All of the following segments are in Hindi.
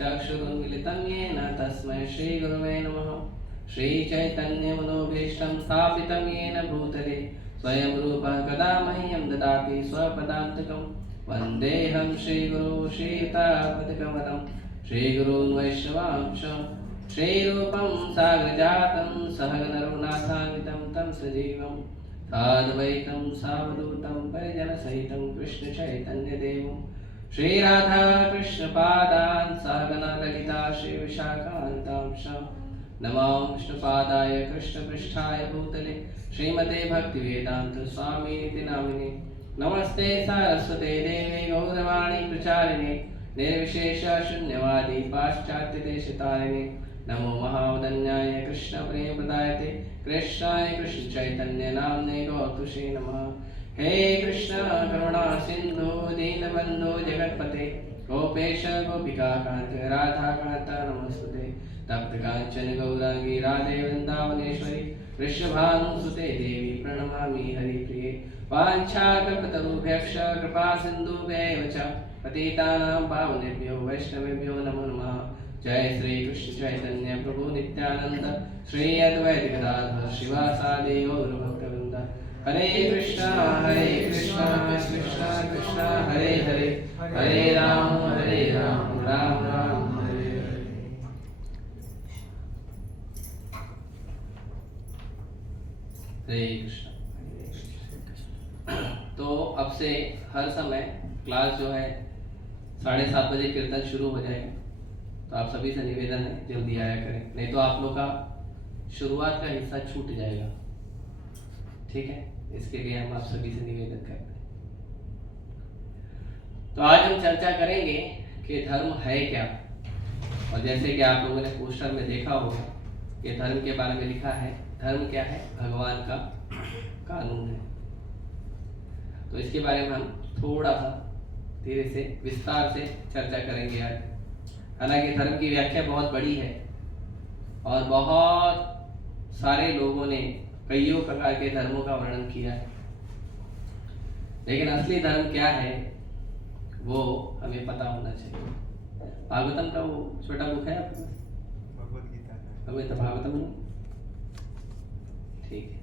चक्षुरुन्मीलितं येन तस्मै श्रीगुरवे नमः। श्रीचैतन्यमनोभीष्टं स्थापितं येन भूतले स्वयं रूपः कदा मह्यं ददाति स्वपदान्तिकं। वन्देऽहं श्रीगुरो श्रीयुतापदकमलं श्रीगुरून् वैष्णवांश श्रीरूपं साग्रजातं सहगणरघुनाथान्वितं तं सजीवं साद्वैतं सावधूतं परिजनसहितं कृष्णचैतन्यदेवं श्रीराधा कृष्णपादान् सहगणा ललिता श्रीविशाखान्वितांश नमो विष्णुपादाय कृष्णपृष्ठाय भूतले श्रीमते भक्तिवेदांत स्वामीति नामिने नमस्ते सारस्वते देवे गौरवाणी प्रचारिणे निर्विशेष शून्यवादी पाश्चात्यदेशतारिणे नमो महावदन्याय कृष्ण प्रेमप्रदायते कृष्णाय कृष्ण चैतन्य नामने गौतुषे नमः। हे कृष्ण करुणा सिंधु दीनबंधु जगतपते गोपेश गोपिका कांत राधा कांत नमस्ते। तप्त कांचन गौरांगी राधे वृंदावनेश्वरी वृषभानुसुते देवी प्रणमामि हरिप्रिये। वाञ्छाकल्पतरुभ्यश्च कृपा सिन्धुभ्यैव च पतितानां पावनेभ्यो वैष्णवेभ्यो नमो नमः। जय श्री कृष्ण चैतन्य प्रभु नित्यानंद श्री अद्वैत गदाधर श्रीवासादि गौर भक्तवृंद। हरे कृष्णा कृष्णा कृष्णा हरे हरे हरे राम राम राम हरे हरे। हरे कृष्ण। तो अब से हर समय क्लास जो है 7:30 बजे कीर्तन शुरू हो जाएगा, तो आप सभी से निवेदन है जल्दी आया करें, नहीं तो आप लोग का शुरुआत का हिस्सा छूट जाएगा। ठीक है, इसके लिए हम आप सभी से निवेदन करते हैं। तो आज हम चर्चा करेंगे कि धर्म है क्या। और जैसे कि आप लोगों ने पोस्टर में देखा होगा कि धर्म के बारे में लिखा है, धर्म क्या है? भगवान का कानून है। तो इसके बारे में हम थोड़ा सा धीरे से विस्तार से चर्चा करेंगे आज। हालांकि धर्म की व्याख्या बहुत बड़ी है और बहुत सारे लोगों ने कईयों प्रकार के धर्मों का वर्णन किया है, लेकिन असली धर्म क्या है वो हमें पता होना चाहिए। भागवतम का वो छोटा बुक है आपके पास? भगवत गीता है। भागवतम नहीं? ठीक है,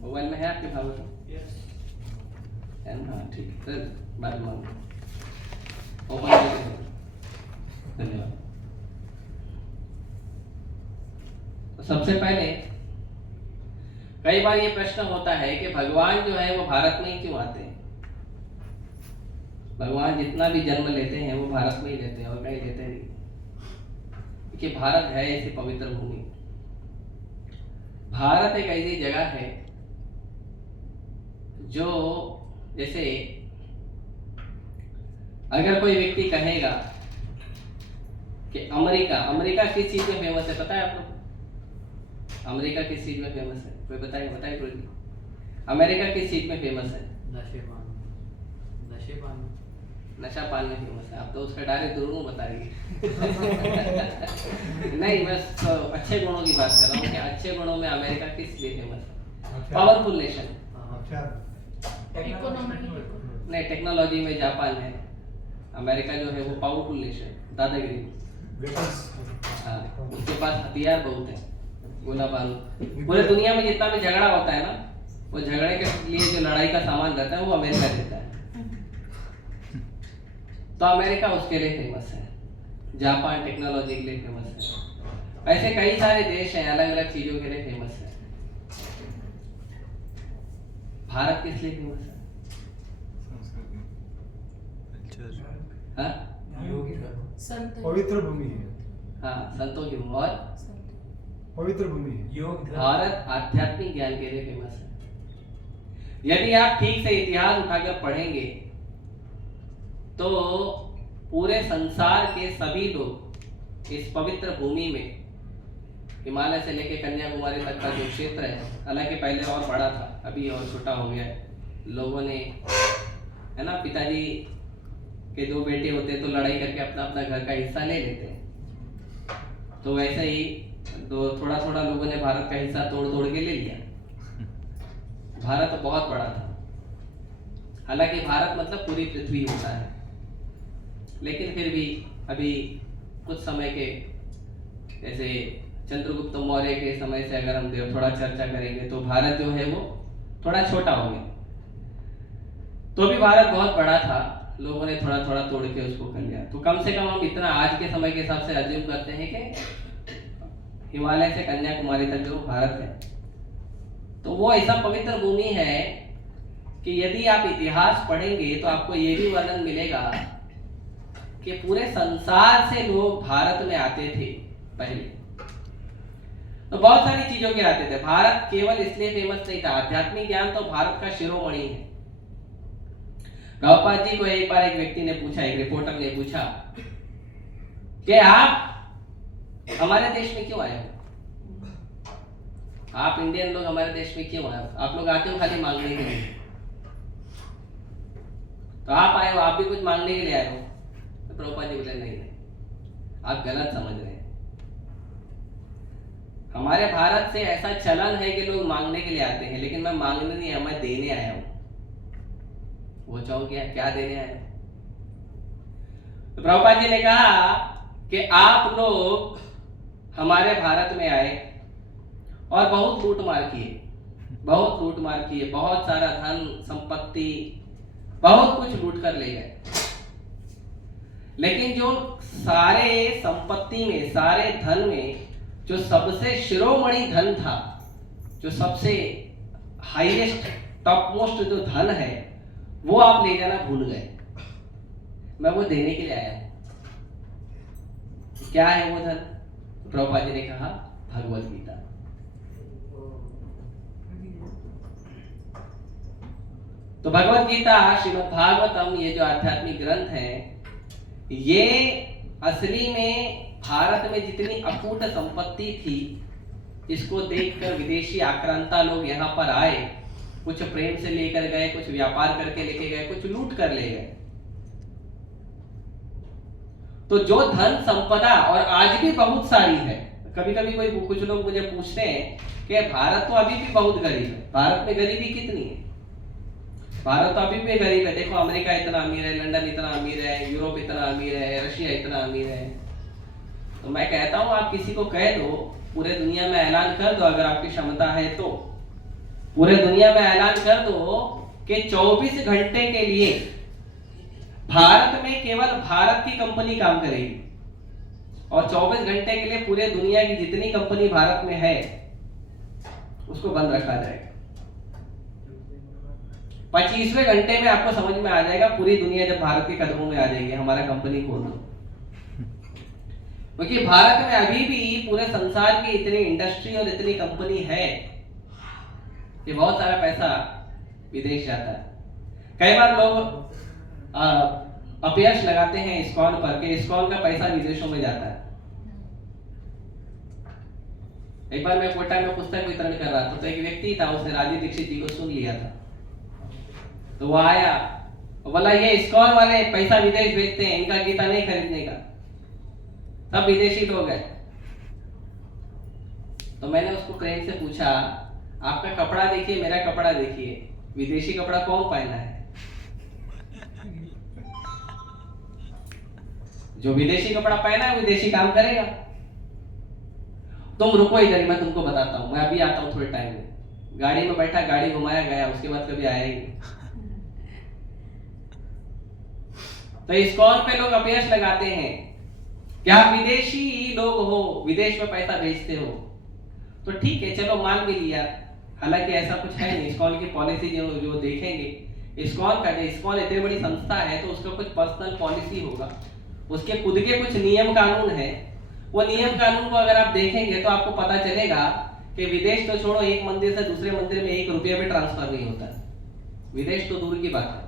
मोबाइल में है आपके भागवतम? है ना? ठीक है, सर बाद में धन्यवाद। तो सबसे पहले कई बार ये प्रश्न होता है कि भगवान जो है वो भारत में ही क्यों आते हैं? भगवान जितना भी जन्म लेते हैं वो भारत में ही लेते हैं और कहीं लेते नहीं, क्योंकि भारत है ऐसी पवित्र भूमि। भारत एक ऐसी जगह है जो, जैसे अगर कोई व्यक्ति कहेगा कि अमेरिका किस चीज में फेमस है, पता है आप लोग? अमेरिका किस चीज में फेमस है? कोई बताइए गुरु जी, अमेरिका किस चीज में फेमस है? नशा पान में फेमस है। आप तो उसका डायरेक्ट दोनों बताएंगे। नहीं, मैं तो अच्छे गुणों की बात कर रहा हूँ कि अच्छे गुणों में अमेरिका किस लिए फेमस है? Powerful nation. नहीं, टेक्नोलॉजी में जापान है। अमेरिका जो है वो पावरफुल नेशन, दादागिरी। हाँ, उसके पास हथियार बहुत है, गोला बारूद। पूरे दुनिया में जितना भी झगड़ा होता है ना, वो झगड़े के लिए जो लड़ाई का सामान रहता है वो अमेरिका देता है। तो अमेरिका उसके लिए फेमस है, जापान टेक्नोलॉजी के लिए फेमस है। ऐसे कई सारे देश हैं अलग अलग चीजों के लिए फेमस है। भारत किस लिए फेमस है? हाँ? पवित्र भूमि है। हाँ, संतों की भूमि और पवित्र भूमि है। भारत आध्यात्मिक ज्ञान के लिए फेमस है। यदि आप ठीक से इतिहास उठाकर पढ़ेंगे तो पूरे संसार के सभी लोग इस पवित्र भूमि में, हिमालय से लेकर कन्याकुमारी तक का जो क्षेत्र है, हालांकि पहले और बड़ा था, अभी और छोटा हो गया है। लोगों ने, है ना, पिताजी के 2 बेटे होते तो लड़ाई करके अपना अपना घर का हिस्सा ले लेते हैं। तो वैसे ही थोड़ा थोड़ा लोगों ने भारत का हिस्सा तोड़ तोड़ के ले लिया। भारत बहुत बड़ा था। हालांकि भारत मतलब पूरी पृथ्वी होता है, लेकिन फिर भी अभी कुछ समय के, जैसे चंद्रगुप्त मौर्य के समय से अगर हम थोड़ा चर्चा करेंगे तो भारत जो है वो थोड़ा छोटा हो गया। तो भी भारत बहुत बड़ा था, लोगों ने थोड़ा थोड़ा तोड़ के उसको कर लिया। तो कम से कम हम इतना आज के समय के हिसाब से अज्यूम करते हैं कि हिमालय से कन्याकुमारी तक जो भारत है, तो वो ऐसा पवित्र भूमि है कि यदि आप इतिहास पढ़ेंगे तो आपको ये भी वर्णन मिलेगा कि पूरे संसार से लोग भारत में आते थे पहले। तो बहुत सारी चीजों के आते थे। भारत केवल इसलिए फेमस नहीं था, आध्यात्मिक ज्ञान तो भारत का शिरोमणि है। प्रभुपाद जी को एक बार एक व्यक्ति ने पूछा, एक रिपोर्टर ने पूछा कि आप हमारे देश में क्यों आए हो? आप इंडियन लोग हमारे देश में क्यों आए हो? आप लोग आते हो खाली मांगने के लिए, तो आप आए हो, आप भी कुछ मांगने के लिए आए हो? तो प्रभुपाद जी बोले नहीं, आप गलत समझ रहे हैं। हमारे भारत से ऐसा चलन है कि लोग मांगने के लिए आते हैं, लेकिन मैं मांगने नहीं आया, मैं देने आया हूं। वो चाहो क्या देने आए हो? तो प्रभुपाद जी ने कहा कि आप लोग हमारे भारत में आए और बहुत लूटमार किए, बहुत सारा धन संपत्ति, बहुत कुछ लूट कर ले गए। लेकिन जो सारे संपत्ति में, सारे धन में जो सबसे शिरोमणि धन था, जो सबसे हाईएस्ट टॉप मोस्ट जो धन है, वो आप ले जाना भूल गए। मैं वो देने के लिए आया हूं। क्या है वो धन? प्रभुपाद जी ने कहा भगवत गीता। तो भगवत गीता, श्रीमद् भागवतम, ये जो आध्यात्मिक ग्रंथ है, ये असली में भारत में जितनी अकूट संपत्ति थी, इसको देखकर विदेशी आक्रांता लोग यहाँ पर आए, कुछ प्रेम से लेकर गए, कुछ व्यापार करके लेके गए, कुछ लूट कर ले गए। तो जो धन संपदा, और आज भी बहुत सारी है, कभी कभी कुछ लोग मुझे पूछते हैं कि भारत तो अभी भी बहुत गरीब है। भारत में गरीबी कितनी है? भारत तो अभी भी गरीब है। देखो, अमेरिका इतना अमीर है, लंदन इतना अमीर है, यूरोप इतना अमीर है, रशिया इतना अमीर है। तो मैं कहता हूं, आप किसी को कह दो, पूरे दुनिया में ऐलान कर दो, अगर आपकी क्षमता है तो पूरे दुनिया में ऐलान कर दो कि 24 घंटे के लिए भारत में केवल भारत की कंपनी काम करेगी, और 24 घंटे के लिए पूरे दुनिया की जितनी कंपनी भारत में है उसको बंद रखा जाएगा। 25वें घंटे में आपको समझ में आ जाएगा, पूरी दुनिया जब भारत के कदमों में आ जाएगी, हमारा कंपनी खोल दो। क्योंकि भारत में अभी भी पूरे संसार की इतनी इंडस्ट्री और इतनी कंपनी है कि बहुत सारा पैसा विदेश जाता है। कई बार लोग अपयश लगाते हैं इस्कॉन पर कि इस्कॉन का पैसा विदेशों में जाता है। एक बार मैं कोटा में पुस्तक वितरण कर रहा था, तो एक व्यक्ति था, उसने राजीव दीक्षित जी को सुन लिया था। तो वो आया, बोला ये इस्कॉन वाले पैसा विदेश भेजते हैं, इनका गीता नहीं खरीदने का, सब विदेशी लोग हैं। तो मैंने उसको प्रेम से पूछा, आपका कपड़ा देखिए, मेरा कपड़ा देखिए, विदेशी कपड़ा कौन पहना है? जो विदेशी कपड़ा पहना है विदेशी काम करेगा। तुम रुको इधर, मैं तुमको बताता हूं, मैं अभी आता हूं थोड़े टाइम में। गाड़ी में बैठा, गाड़ी घुमाया गया, उसके बाद कभी आया ही नहीं। तो इस्कॉन पे लोग अपयश लगाते हैं कि आप विदेशी लोग हो, विदेश में पैसा भेजते हो। तो ठीक है, चलो मान भी लिया, हालांकि ऐसा कुछ है नहीं। इस्कॉन की पॉलिसी जो देखेंगे, इस्कॉन का, इस्कॉन इतनी बड़ी संस्था है तो उसका कुछ पर्सनल पॉलिसी होगा, उसके खुद के कुछ नियम कानून है। वो नियम कानून को अगर आप देखेंगे तो आपको पता चलेगा कि विदेश तो छोड़ो, एक मंदिर से दूसरे मंदिर में 1 रुपया भी ट्रांसफर नहीं होता। विदेश तो दूर की बात है।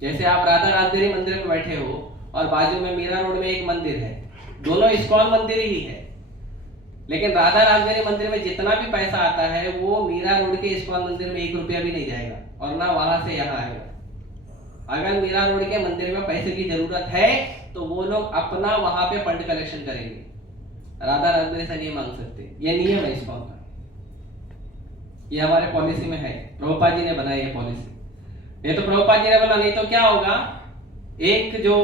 जैसे आप राधा राजगिरी मंदिर में बैठे हो और बाजू में मीरा रोड में एक मंदिर है, दोनों इस्कॉन मंदिर ही है, लेकिन राधा राजगिरी मंदिर में जितना भी पैसा आता है वो मीरा रोड के इस्कॉन मंदिर में 1 रुपया भी नहीं जाएगा, और ना वहां से यहाँ आएगा। अगर मीरा रोड के मंदिर में पैसे की जरूरत है तो वो लोग अपना वहां पे फंड कलेक्शन करेंगे, राधा राजगिरी से नहीं मांग सकते। ये नियम है इस्कॉन का, ये हमारे पॉलिसी में है, प्रभुपाद जी ने बनाई है पॉलिसी। ये तो प्रभुपाद जी ने बना, नहीं तो क्या होगा, एक जो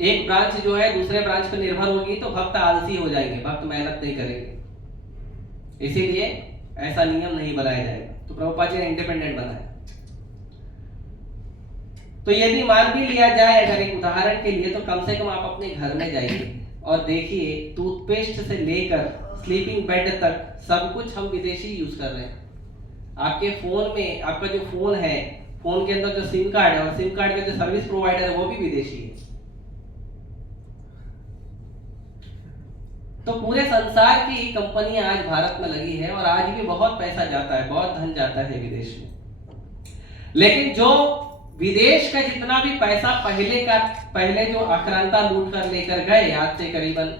एक ब्रांच जो है दूसरे ब्रांच पर निर्भर होगी तो भक्त आलसी हो जाएंगे, भक्त मेहनत नहीं करेंगे। इसीलिए ऐसा नियम नहीं बनाया जाएगा। तो प्रभुपाद जी ने इंडिपेंडेंट बनाया। तो यदि मान भी लिया जाए अगर एक उदाहरण के लिए, तो कम से कम आप अपने घर में जाइए और देखिए टूथपेस्ट से लेकर स्लीपिंग बेड तक सब कुछ हम विदेशी यूज कर रहे हैं। आपके फोन में, आपका जो फोन है, फोन के अंदर जो सिम कार्ड है और सिम कार्ड का जो सर्विस प्रोवाइडर है वो भी विदेशी है। तो पूरे संसार की कंपनियां आज भारत में लगी है और आज भी बहुत पैसा जाता है, बहुत धन जाता है विदेश में। लेकिन जो विदेश का जितना भी पैसा पहले जो आक्रांता लूट कर लेकर गए, आज से करीबन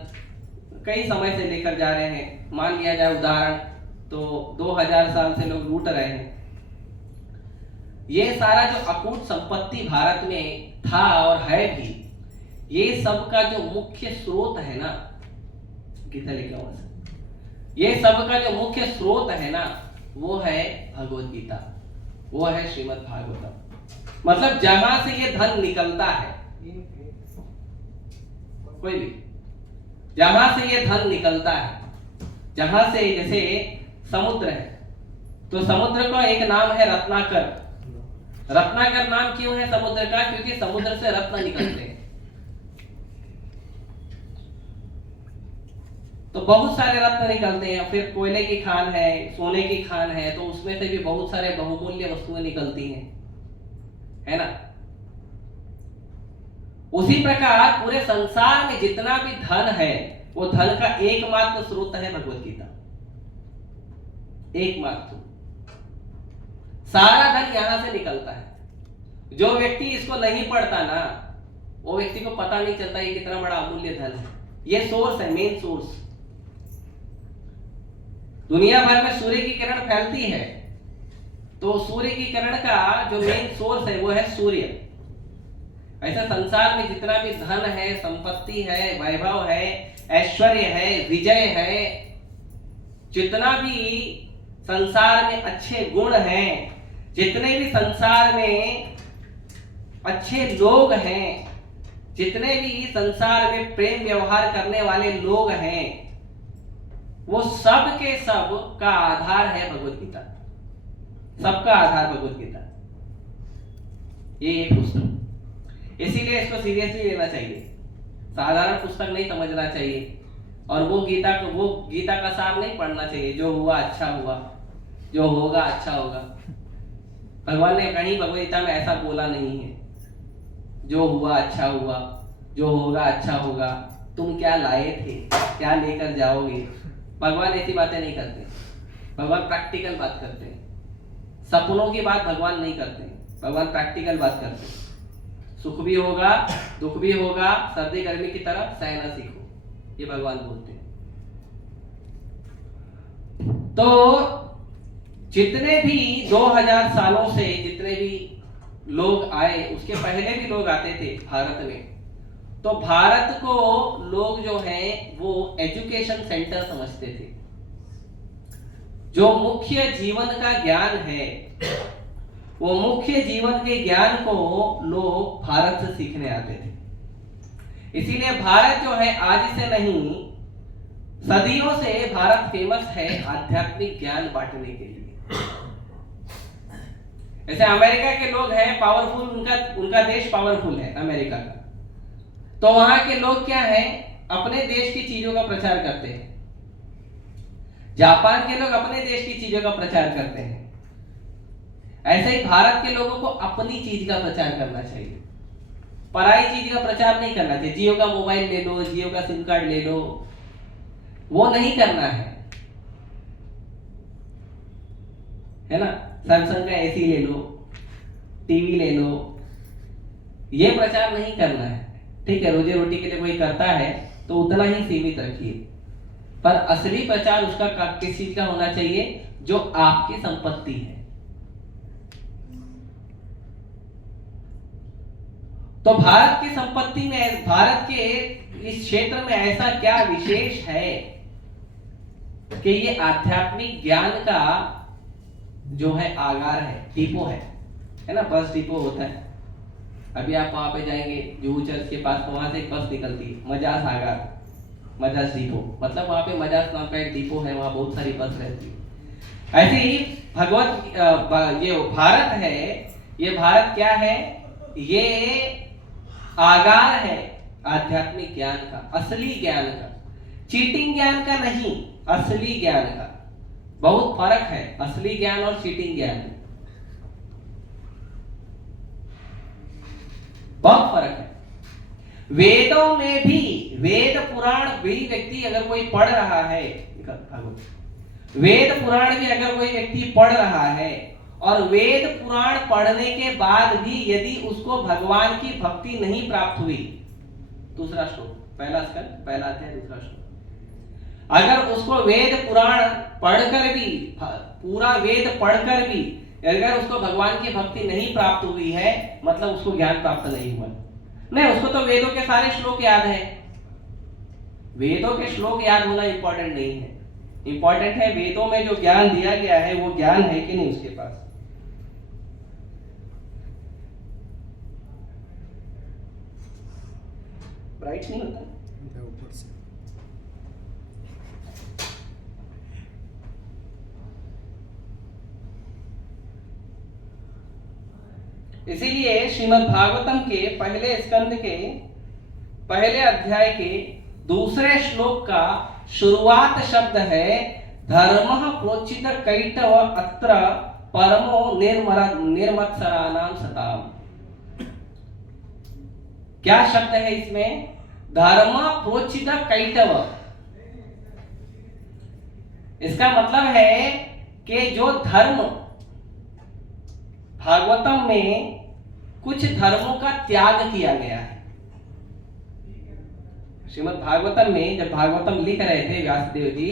कई समय से लेकर जा रहे हैं, मान लिया जाए उदाहरण तो 2000 साल से लोग लूट रहे हैं। ये सारा जो अकूट संपत्ति भारत में था और है भी, ये सब का जो मुख्य स्रोत है ना, गीता लिखा हुआ है, ये सब का जो मुख्य स्रोत है ना वो है भगवत गीता, वो है श्रीमद् भागवतम। मतलब जहां से ये धन निकलता है, कोई भी जहां से ये धन निकलता है, जहां से, जैसे समुद्र है तो समुद्र का एक नाम है रत्नाकर। रत्नाकर नाम क्यों है समुद्र का? क्योंकि समुद्र से रत्न निकलते हैं। तो बहुत सारे रत्न निकलते हैं। फिर कोयले की खान है, सोने की खान है, तो उसमें से भी बहुत सारे बहुमूल्य वस्तुएं निकलती हैं, है ना। उसी प्रकार पूरे संसार में जितना भी धन है वो धन का एकमात्र स्रोत है भगवत गीता, एकमात्र। सारा धन यहां से निकलता है। जो व्यक्ति इसको नहीं पढ़ता ना, वो व्यक्ति को पता नहीं चलता ये कितना बड़ा अमूल्य धन है। ये सोर्स है, मेन सोर्स। दुनिया भर में सूर्य की किरण फैलती है, तो सूर्य की किरण का जो मेन सोर्स है वो है सूर्य। ऐसा संसार में जितना भी धन है, संपत्ति है, वैभव है, ऐश्वर्य है, विजय है, जितना भी संसार में अच्छे गुण हैं, जितने भी संसार में अच्छे लोग हैं, जितने भी संसार में प्रेम व्यवहार करने वाले लोग हैं, वो सब के सब का आधार है भगवत गीता। सबका आधार भगवत गीता। ये एक पुस्तक, इसीलिए इसको सीरियसली लेना चाहिए। साधारण पुस्तक नहीं समझना चाहिए। और वो गीता का सार नहीं पढ़ना चाहिए, जो हुआ अच्छा हुआ, जो होगा अच्छा होगा। भगवान ने कहीं भगवत गीता में ऐसा बोला नहीं है, जो हुआ अच्छा हुआ, जो होगा अच्छा होगा, तुम क्या लाए थे, क्या लेकर जाओगे। भगवान ऐसी बातें नहीं करते। भगवान प्रैक्टिकल बात करते हैं। सपनों की बात भगवान नहीं करते। भगवान प्रैक्टिकल बात करते हैं। सुख भी होगा, दुख भी होगा, सर्दी गर्मी की तरह सहना सीखो, ये भगवान बोलते हैं। तो जितने भी 2000 सालों से जितने भी लोग आए, उसके पहले भी लोग आते थे भारत में। तो भारत को लोग जो हैं वो एजुकेशन सेंटर समझते थे। जो मुख्य जीवन का ज्ञान है, वो मुख्य जीवन के ज्ञान को लोग भारत से सीखने आते थे। इसीलिए भारत जो है आज से नहीं, सदियों से भारत फेमस है आध्यात्मिक ज्ञान बांटने के लिए। जैसे अमेरिका के लोग हैं पावरफुल, उनका देश पावरफुल है अमेरिका का, तो वहां के लोग क्या हैं, अपने देश की चीजों का प्रचार करते हैं। जापान के लोग अपने देश की चीजों का प्रचार करते हैं। ऐसे ही भारत के लोगों को अपनी चीज का प्रचार करना चाहिए, पराई चीज का प्रचार नहीं करना चाहिए। जियो का मोबाइल ले लो, जियो का सिम कार्ड ले लो, वो नहीं करना है ना। सैमसंग का एसी ले लो, टीवी ले लो, ये प्रचार नहीं करना है। ठीक है, रोजी रोटी के लिए कोई करता है तो उतना ही सीमित रखिए, पर असली प्रचार उसका किस चीज का होना चाहिए, जो आपकी संपत्ति है। तो भारत की संपत्ति में, भारत के इस क्षेत्र में ऐसा क्या विशेष है कि ये आध्यात्मिक ज्ञान का जो है आगार है, डिपो है ना। बस डिपो होता है, अभी आप वहां पे जाएंगे जूहू चर्च के पास, तो वहां से एक बस निकलती है, मजाज आगार, मजाज डिपो, मतलब वहां पे मजाज नाम का एक डिपो है, वहां बहुत सारी बस रहती है। ऐसे ही ये भारत है, ये भारत क्या है, ये आगार है आध्यात्मिक ज्ञान का, असली ज्ञान का, चीटिंग ज्ञान का नहीं, असली ज्ञान का। बहुत फर्क है असली ज्ञान और चीटिंग ज्ञान, बहुत फर्क है। वेदों में भी, वेद पुराण भी व्यक्ति अगर कोई पढ़ रहा है, वेद पुराण भी अगर कोई व्यक्ति पढ़ रहा है और वेद पुराण पढ़ने के बाद भी यदि उसको भगवान की भक्ति नहीं प्राप्त हुई, दूसरा श्लोक, पहला स्कंद, पहला अध्याय, दूसरा श्लोक, अगर उसको वेद पुराण पढ़कर भी, पूरा वेद पढ़कर भी अगर उसको भगवान की भक्ति नहीं प्राप्त हुई है, मतलब उसको ज्ञान प्राप्त नहीं हुआ। नहीं, उसको तो वेदों के सारे श्लोक याद है, वेदों के श्लोक याद होना इंपॉर्टेंट नहीं है, इंपॉर्टेंट है वेदों में जो ज्ञान दिया गया है वो ज्ञान है कि नहीं उसके पास। ब्राइट नहीं होता ऊपर से। इसीलिए श्रीमद् भागवतम के पहले स्कंद के पहले अध्याय के दूसरे श्लोक का शुरुआत शब्द है धर्मः प्रोचित कैटव अत्र परमो निर्मत्सराणाम सताम। क्या शब्द है इसमें? धर्म प्रोचित कैटव। इसका मतलब है कि जो धर्म, भागवतम में कुछ धर्मों का त्याग किया गया है। श्रीमद् भागवतम में जब भागवतम लिख रहे थे व्यासदेव जी,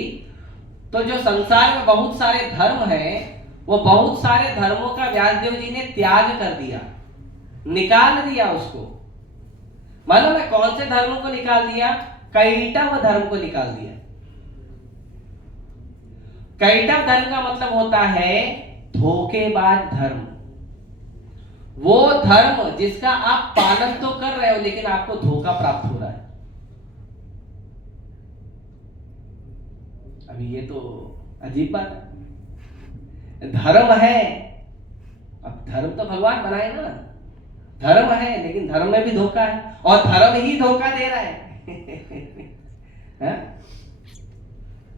तो जो संसार में बहुत सारे धर्म हैं, वो बहुत सारे धर्मों का व्यासदेव जी ने त्याग कर दिया, निकाल दिया उसको। मालूम है कौन से धर्मों को निकाल दिया? कैटव धर्म को निकाल दिया। कैटव धर्म का मतलब होता है धोखेबाज धर्म। वो धर्म जिसका आप पालन तो कर रहे हो लेकिन आपको धोखा प्राप्त हो रहा है। अभी ये तो अजीब बात है। धर्म है, अब धर्म तो भगवान बनाए ना, धर्म है लेकिन धर्म में भी धोखा है और धर्म ही धोखा दे रहा है।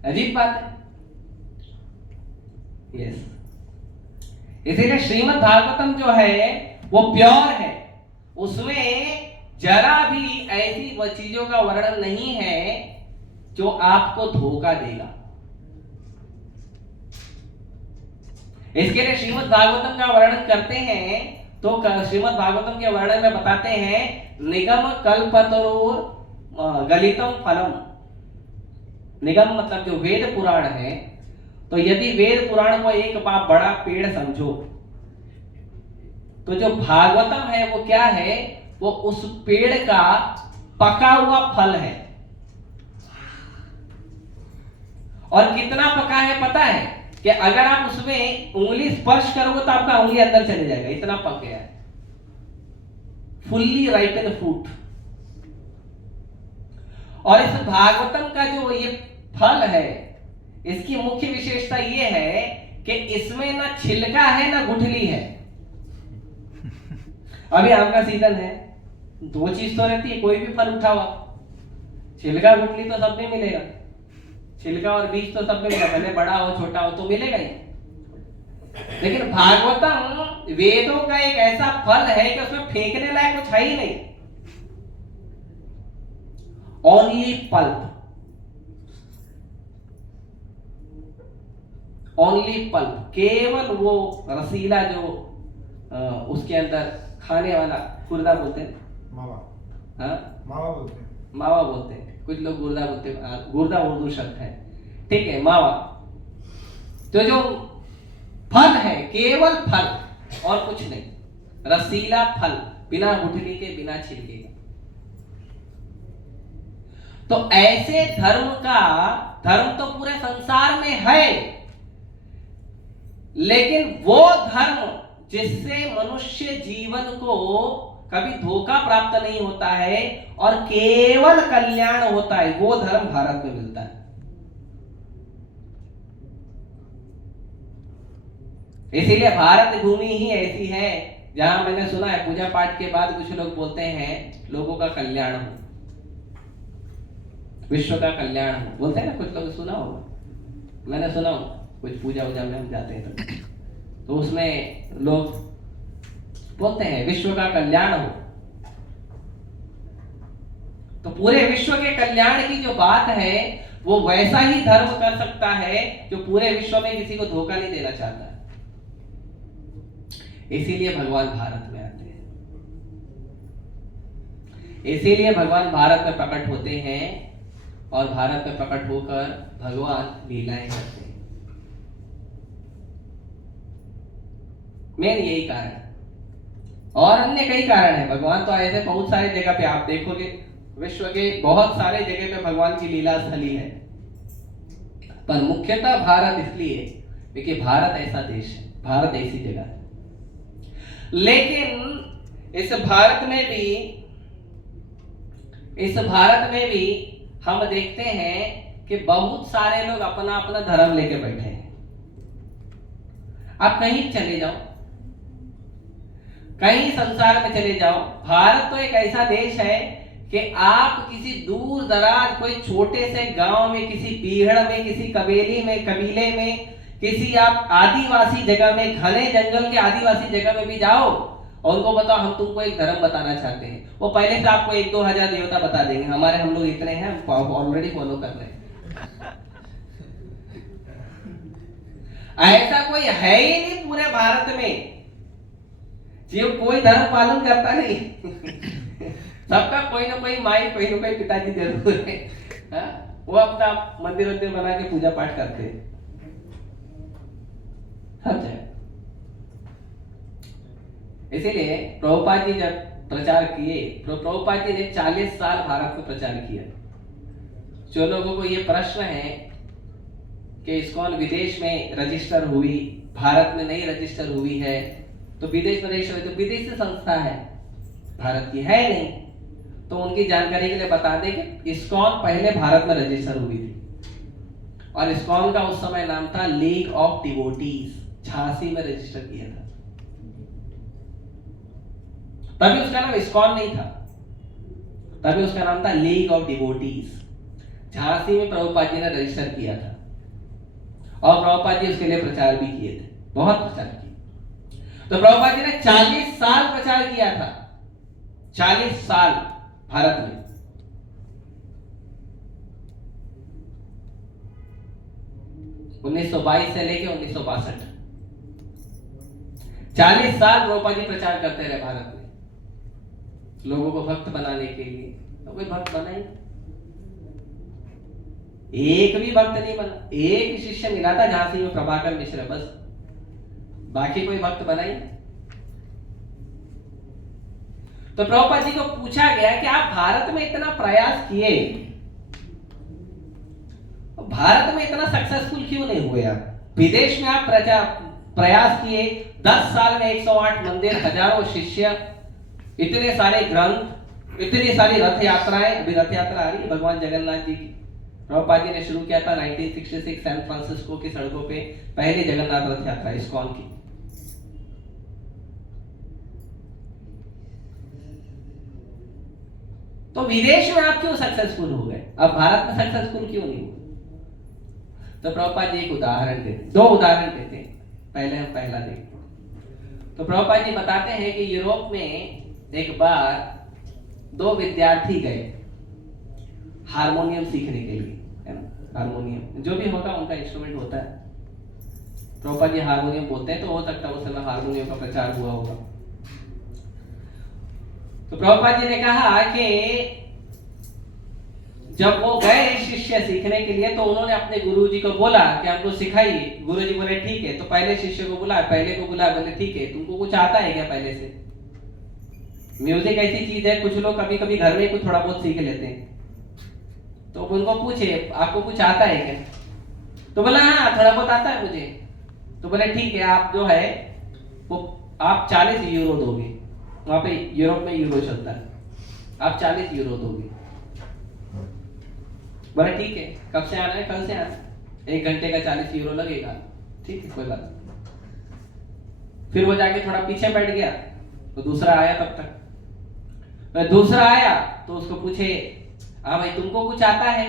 अजीब बात है। यस, इसीलिए श्रीमद् भागवतम जो है वो प्योर है, उसमें जरा भी ऐसी चीजों का वर्णन नहीं है जो आपको धोखा देगा। इसके लिए श्रीमद् भागवतम का वर्णन करते हैं तो श्रीमद् भागवतम के वर्णन में बताते हैं निगम कल्पतरोर गलितम फलम। निगम मतलब जो वेद पुराण है, तो यदि वेद पुराण को एक बड़ा पेड़ समझो, तो जो भागवतम है वो क्या है? वो उस पेड़ का पका हुआ फल है। और कितना पका है पता है? कि अगर आप उसमें उंगली स्पर्श करोगे तो आपका उंगली अंदर चले जाएगा, इतना पक गया है। Fully ripen fruit. और इस भागवतम का जो ये फल है, इसकी मुख्य विशेषता ये है कि इसमें ना छिलका है ना गुठली है। अभी आम का सीजन है, दो चीज तो रहती है, कोई भी फल उठा हुआ, छिलका गुठली तो सब में मिलेगा, छिलका और बीज तो सब में मिलेगा, भले बड़ा हो छोटा हो तो मिलेगा ही। लेकिन भागवतम वेदों का एक ऐसा फल है कि उसमें फेंकने लायक कुछ है ही नहीं। ओनली पल्प, ओनली पल्प, केवल वो रसीला जो उसके अंदर खाने वाला गुर्दा बोलते हैं, मावा, हाँ मावा बोलते हैं, मावा बोलते हैं, कुछ लोग गुर्दा बोलते हैं, गुर्दा उर्दू शब्द है, ठीक है, मावा। तो जो फल है केवल फल और कुछ नहीं, रसीला फल, बिना गुठली के, बिना छिलके के। तो ऐसे धर्म तो पूरे संसार में है, लेकिन वो धर्म जिससे मनुष्य जीवन को कभी धोखा प्राप्त नहीं होता है और केवल कल्याण होता है, वो धर्म भारत में मिलता है। इसीलिए भारत भूमि ही ऐसी है जहां मैंने सुना है पूजा पाठ के बाद कुछ लोग बोलते हैं लोगों का कल्याण हो, विश्व का कल्याण हो, बोलते हैं ना, कुछ लोग सुना होगा, मैंने सुना हो, कुछ पूजा वूजा में हम जाते हैं तो उसमें लोग बोलते हैं विश्व का कल्याण हो। तो पूरे विश्व के कल्याण की जो बात है वो वैसा ही धर्म कर सकता है जो पूरे विश्व में किसी को धोखा नहीं देना चाहता है। इसीलिए भगवान भारत में आते हैं, इसीलिए भगवान भारत में प्रकट होते हैं और भारत में प्रकट होकर भगवान लीलाएं करते हैं। मेन यही कारण है और अन्य कई कारण है। भगवान तो ऐसे बहुत सारे जगह पे आप देखोगे, विश्व के बहुत सारे जगह पे भगवान की लीला स्थली है, पर मुख्यतः भारत इसलिए क्योंकि भारत ऐसा देश है, भारत ऐसी जगह है। लेकिन इस भारत में भी हम देखते हैं कि बहुत सारे लोग अपना अपना धर्म लेके बैठे हैं। आप कहीं चले जाओ, कहीं संसार में चले जाओ, भारत तो एक ऐसा देश है कि आप किसी दूर दराज कोई छोटे से गांव में, किसी पीहड़ में, किसी कबीले में, किसी आप आदिवासी जगह में, घने जंगल के आदिवासी जगह में भी जाओ और उनको बताओ हम तुमको एक धर्म बताना चाहते हैं, वो पहले से आपको 1-2 हजार देवता बता देंगे, हम लोग इतने हैं, ऑलरेडी फॉलो कर रहे हैं। ऐसा कोई है ही नहीं पूरे भारत में जो कोई धर्म पालन करता नहीं। सबका कोई ना कोई माई, कोई ना कोई पिताजी जरूर है। वो अपना मंदिर बना के पूजा पाठ करते हैं सब जगह। इसीलिए प्रभुपाद जी जब प्रचार किए, प्रभुपाद जी ने 40 साल भारत में प्रचार किया। जो लोगों को ये प्रश्न है कि इस्कॉन विदेश में रजिस्टर हुई, भारत में नहीं रजिस्टर हुई है, तो विदेश में रजिस्टर हुई तो विदेशी संस्था है, भारत की है नहीं, तो उनकी जानकारी के लिए बता दें कि इस्कॉन पहले भारत में रजिस्टर हुई थी और इस्कॉन का उस समय नाम था लीग ऑफ डिवोटीज, झांसी में रजिस्टर किया था। तभी उसका नाम इस्कॉन नहीं था, तभी उसका नाम था लीग ऑफ डिवोटीज। झांसी में प्रभुपाद जी ने रजिस्टर किया था और प्रभुपाद जी उसके लिए प्रचार भी किए थे, बहुत प्रचार किया। तो प्रभुपाद जी ने 40 साल प्रचार किया था, 40 साल भारत में। (1922) से लेके 1962 40 साल प्रभुपाद जी प्रचार करते रहे भारत में, लोगों को भक्त बनाने के लिए। तो कोई भक्त बना ही, एक भी भक्त नहीं बना। एक ही शिष्य मिला था झांसी में, प्रभाकर मिश्र, बस, बाकी कोई भक्त बना ही। तो प्रभुपाद जी को पूछा गया कि आप भारत में इतना प्रयास किए, भारत में इतना सक्सेसफुल क्यों नहीं हुए? आप विदेश में आप प्रयास किए, 10 साल में 108 मंदिर, हजारों शिष्य, इतने सारे ग्रंथ, इतनी सारी रथ यात्राएं। अभी रथ यात्रा आ रही है भगवान जगन्नाथ जी की, प्रभुपाद जी ने शुरू किया था 1966 सैन फ्रांसिस्को की सड़कों पे पहली जगन्नाथ रथ यात्रा इस्कॉन की। तो विदेश में आप क्यों सक्सेसफुल हो गए, अब भारत में सक्सेसफुल क्यों नहीं हुए? तो प्रभुपाद जी एक उदाहरण देते, 2 उदाहरण देते हैं। पहले हम पहला देखते हैं। तो प्रभुपाद जी बताते हैं कि यूरोप में एक बार 2 विद्यार्थी गए हारमोनियम सीखने के लिए, है ना, हारमोनियम जो भी होगा उनका इंस्ट्रूमेंट होता है। प्रभुपाद जी हारमोनियम बोलते हैं, तो हो सकता है उस समय हारमोनियम का प्रचार हुआ होगा। तो प्रभुपाद जी ने कहा कि जब वो गए शिष्य सीखने के लिए, तो उन्होंने अपने गुरुजी को बोला कि हमको सिखाइए। गुरुजी बोले ठीक है। तो पहले शिष्य को बुलाया, पहले को बुलाया, बोले ठीक है, तुमको कुछ आता है क्या पहले से? म्यूजिक ऐसी चीज है, कुछ लोग कभी कभी घर में कुछ थोड़ा बहुत सीख लेते हैं, तो उनको पूछे आपको कुछ आता है क्या? तो बोला हाँ थोड़ा बहुत आता है मुझे। तो बोले ठीक है, आप जो है वो आप 40 यूरो दोगे, वहां पे यूरोप में यूरो चलता है, आप 40 यूरो दोगे। बोला ठीक है, कब से आना है? कल से आना है, 1 घंटे का 40 यूरो लगेगा, ठीक है कोई बात नहीं। फिर वो जाके थोड़ा पीछे बैठ गया, तो दूसरा आया, तब तक दूसरा आया तो उसको पूछे, हाँ भाई तुमको कुछ आता है?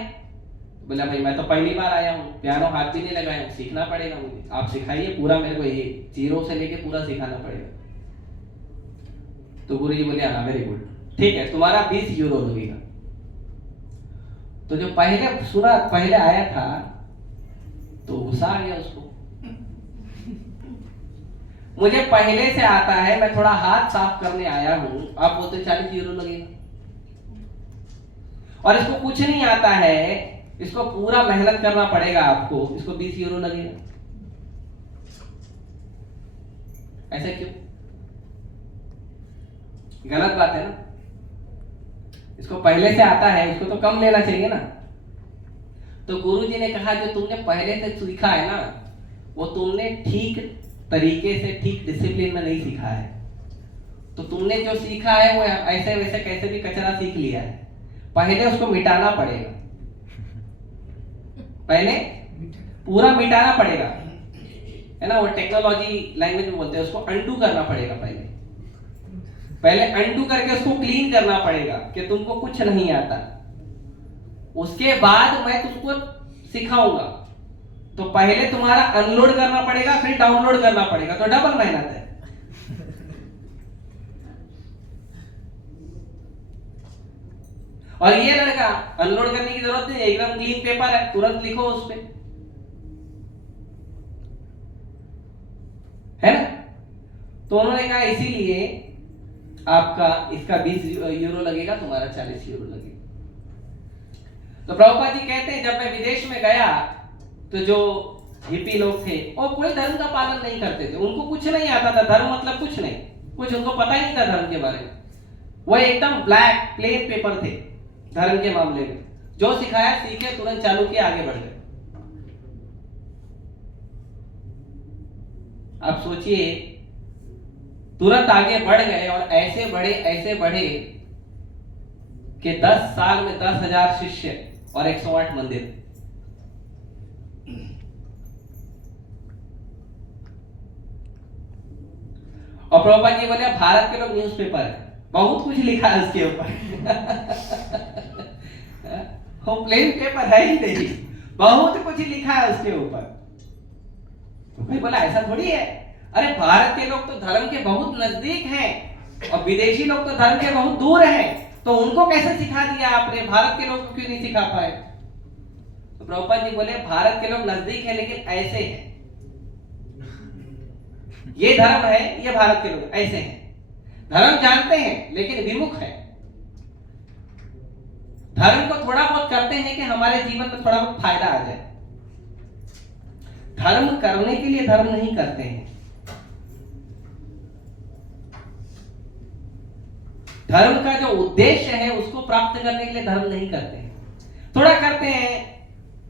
बोला भाई मैं तो पहली बार आया हूँ, पियानो हाथ भी नहीं लगाया हूँ, सीखना पड़ेगा मुझे, आप सिखाइए पूरा, मेरे को ये 0 से लेके पूरा सिखाना पड़ेगा। तो गुरु जी बोले हाँ वेरी गुड, ठीक है तुम्हारा 20 यूरो लगेगा। तो जो पहले आया था तो गुस्सा आ गया उसको, मुझे पहले से आता है, मैं थोड़ा हाथ साफ करने आया हूं, आप बोलते 40 यूरो लगेगा। और इसको कुछ नहीं आता है, इसको पूरा मेहनत करना पड़ेगा आपको, इसको 20 यूरो लगेगा। ऐसा क्यों? गलत बात है ना। इसको पहले से आता है, उसको तो कम लेना चाहिए ना। तो गुरुजी ने कहा जो तुमने पहले से सीखा है ना, वो तुमने ठीक तरीके से, ठीक डिसिप्लिन में नहीं सीखा है। तो तुमने जो सीखा है वो ऐसे वैसे कैसे भी कचरा सीख लिया है, पहले उसको मिटाना पड़ेगा, पहले पूरा मिटाना पड़ेगा, है ना। वो टेक्नोलॉजी लैंग्वेज में बोलते हैं, उसको अनडू करना पड़ेगा। पहले अनडू करके उसको क्लीन करना पड़ेगा कि तुमको कुछ नहीं आता, उसके बाद मैं तुमको सिखाऊंगा। तो पहले तुम्हारा अनलोड करना पड़ेगा, फिर डाउनलोड करना पड़ेगा, तो डबल मेहनत है। और ये लड़का अनलोड करने की जरूरत नहीं, एकदम क्लीन पेपर है, तुरंत लिखो उस पे, है ना। तो उन्होंने कहा इसीलिए आपका इसका 20 यूरो लगेगा, तुम्हारा 40 यूरो लगेगा। तो प्रभुपाद जी कहते हैं जब मैं विदेश में गया तो जो हिप्पी लोग थे वो कोई धर्म का पालन नहीं करते थे, उनको कुछ नहीं आता था, धर्म मतलब कुछ नहीं, कुछ उनको पता ही नहीं था धर्म के बारे में। वो एकदम ब्लैक प्लेन पेपर थे धर्म के मामले में, जो सिखाया सीखे, तुरंत चालू किया, आगे बढ़ गए। आप सोचिए, तुरंत आगे बढ़ गए और ऐसे बढ़े कि 10 साल में 10,000 शिष्य और 108 मंदिर। और प्रभुपाद जी बोले भारत के लोग न्यूज़पेपर है, बहुत कुछ लिखा है उसके ऊपर। वो प्लेन पेपर है ही नहीं, बहुत कुछ लिखा है उसके ऊपर। तो कोई बोला ऐसा थोड़ी है, अरे भारत के लोग तो धर्म के बहुत नजदीक हैं और विदेशी लोग तो धर्म के बहुत दूर हैं, तो उनको कैसे सिखा दिया आपने, भारत के लोग को क्यों नहीं सिखा पाए? तो प्रभुपाद जी बोले भारत के लोग नजदीक हैं लेकिन ऐसे हैं, ये धर्म है, ये भारत के लोग ऐसे हैं, धर्म जानते हैं लेकिन विमुख है, धर्म को थोड़ा बहुत करते हैं कि हमारे जीवन में थोड़ा बहुत फायदा आ जाए, धर्म करने के लिए धर्म नहीं करते हैं। धर्म का जो उद्देश्य है उसको प्राप्त करने के लिए धर्म नहीं करते हैं। थोड़ा करते हैं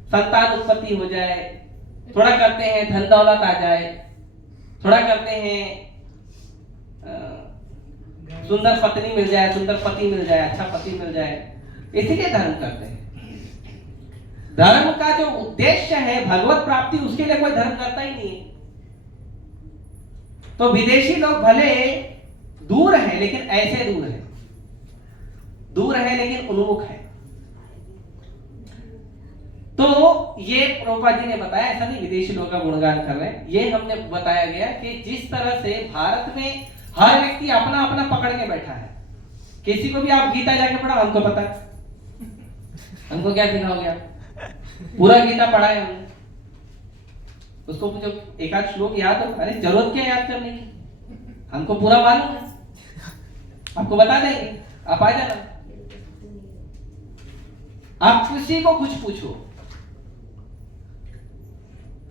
संतान उत्पत्ति हो जाए, थोड़ा करते हैं धन दौलत आ जाए, थोड़ा करते हैं सुंदर पत्नी मिल जाए, सुंदर पति मिल जाए, अच्छा पति मिल जाए, इसीलिए धर्म करते हैं। धर्म का जो उद्देश्य है भगवत प्राप्ति, उसके लिए कोई धर्म करता ही नहीं है। तो विदेशी लोग भले दूर हैं लेकिन ऐसे दूर है लेकिन उन्मुख है। तो ये प्रभुपाद जी ने बताया, ऐसा नहीं विदेशी लोगों का गुणगान कर रहे हैं, ये हमने बताया गया कि जिस तरह से भारत में हर व्यक्ति अपना अपना पकड़ के बैठा है। किसी को भी आप गीता जाके पढ़ा, हमको पता है, हमको क्या सिखाओगे आप, पूरा गीता पढ़ा है हमने, उसको पूछो एक आध श्लोक याद हो, अरे जरूरत क्या याद करने की, हमको पूरा मालूम है, आपको बता देंगे, आप आ जाना। आप किसी को कुछ पूछो।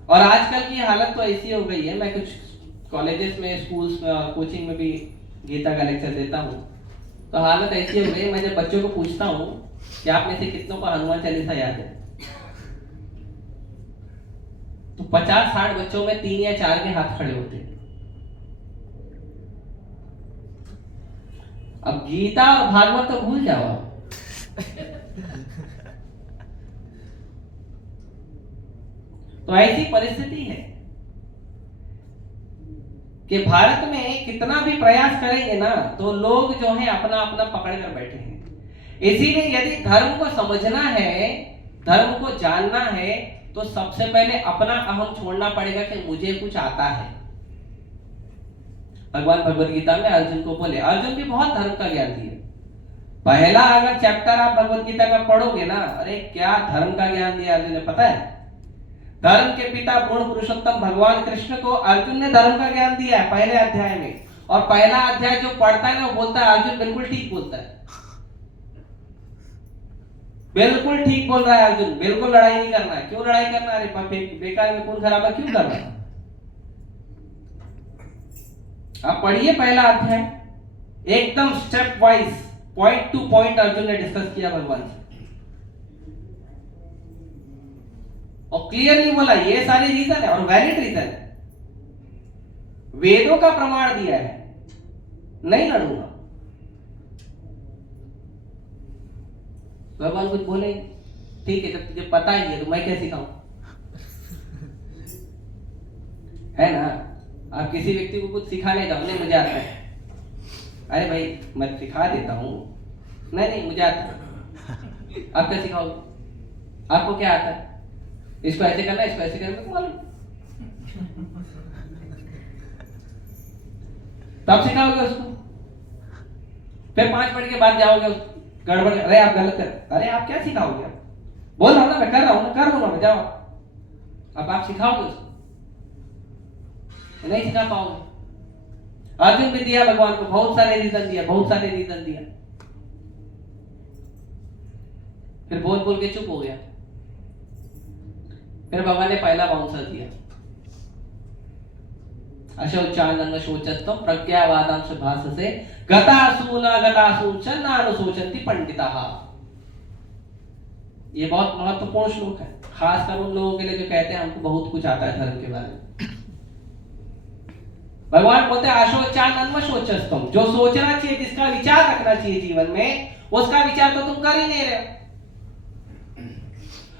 और आजकल की हालत तो ऐसी हो गई है, मैं कुछ कॉलेजेस में, स्कूल्स में, कोचिंग में भी गीता का लेक्चर देता हूँ, तो हालत ऐसी हो गई है, मैं जब बच्चों को पूछता हूँ कि आप में से कितनों को हनुमान चालीसा याद है, तो 50-60 बच्चों में 3 या 4 के हाथ खड़े होते हैं। अब गीता और भागवत तो भूल जाओ आप। तो ऐसी परिस्थिति है कि भारत में कितना भी प्रयास करेंगे ना तो लोग जो है अपना अपना पकड़ कर बैठे हैं। इसीलिए यदि धर्म को समझना है, धर्म को जानना है, तो सबसे पहले अपना अहम छोड़ना पड़ेगा कि मुझे कुछ आता है। भगवान भगवत गीता में अर्जुन को बोले, अर्जुन भी बहुत धर्म का ज्ञान दिए। पहला अगर चैप्टर आप भगवत गीता का पढ़ोगे ना, अरे क्या धर्म का ज्ञान दिया अर्जुन ने, पता है? धर्म के पिता पूर्ण पुरुषोत्तम भगवान कृष्ण को अर्जुन ने धर्म का ज्ञान दिया है पहले अध्याय में। और पहला अध्याय जो पढ़ता है ना वो बोलता है अर्जुन बिल्कुल ठीक बोलता है, बिल्कुल ठीक बोल रहा है अर्जुन, बिल्कुल लड़ाई नहीं करना है। क्यों लड़ाई करना है? अरे बेकार में खून खराबा क्यों करना है? आप पढ़िए पहला अध्याय, एकदम step wise point two point Arjun ने डिस्कस किया भगवान से और क्लियरली बोला ये सारे रीजन है और वैलिड रीजन है, वेदों का प्रमाण दिया है, नहीं लड़ूंगा। भगवान कुछ बोले, ठीक है जब तुझे पता ही है तो मैं क्या सिखाऊं, है ना? आप किसी व्यक्ति को कुछ सिखाने जाओ, नहीं मुझे आता है, अरे भाई मैं सिखा देता हूं, नहीं मुझे आता है, आप क्या सिखाओगे? आपको क्या आता है? इसको ऐसे करना, इसको ऐसे करना, मालूम तब सिखाओगे उसको। फिर 5 मिनट के बाद जाओगे गड़बड़, अरे आप गलत कर, अरे आप क्या सिखाओगे? बोल रहा हूं ना मैं, कर रहा हूं ना, कर लूंगा मैं, जाओ। अब आप सिखाओगे उसको, नहीं सिखा पाओगे। अर्जुन भी दिया भगवान को, बहुत सारे रीजन दिया, बहुत सारे रीजन दिया, फिर बोल बोल के चुप हो गया। फिर भगवान ने पहला बाउंसर दिया, अशौचानंद शोचस्तम प्रज्ञावादांश भाषसे गतासु न गतासु च नानुशोचन्ति पंडिताः। ये बहुत महत्वपूर्ण श्लोक है, खासकर उन लोगों के लिए जो कहते हैं हमको बहुत कुछ आता है धर्म के बारे में। भगवान बोलते हैं अशौचानंद शोचस्तम, जो सोचना चाहिए, जिसका विचार रखना चाहिए जीवन में, उसका विचार तो तुम कर ही नहीं रहे।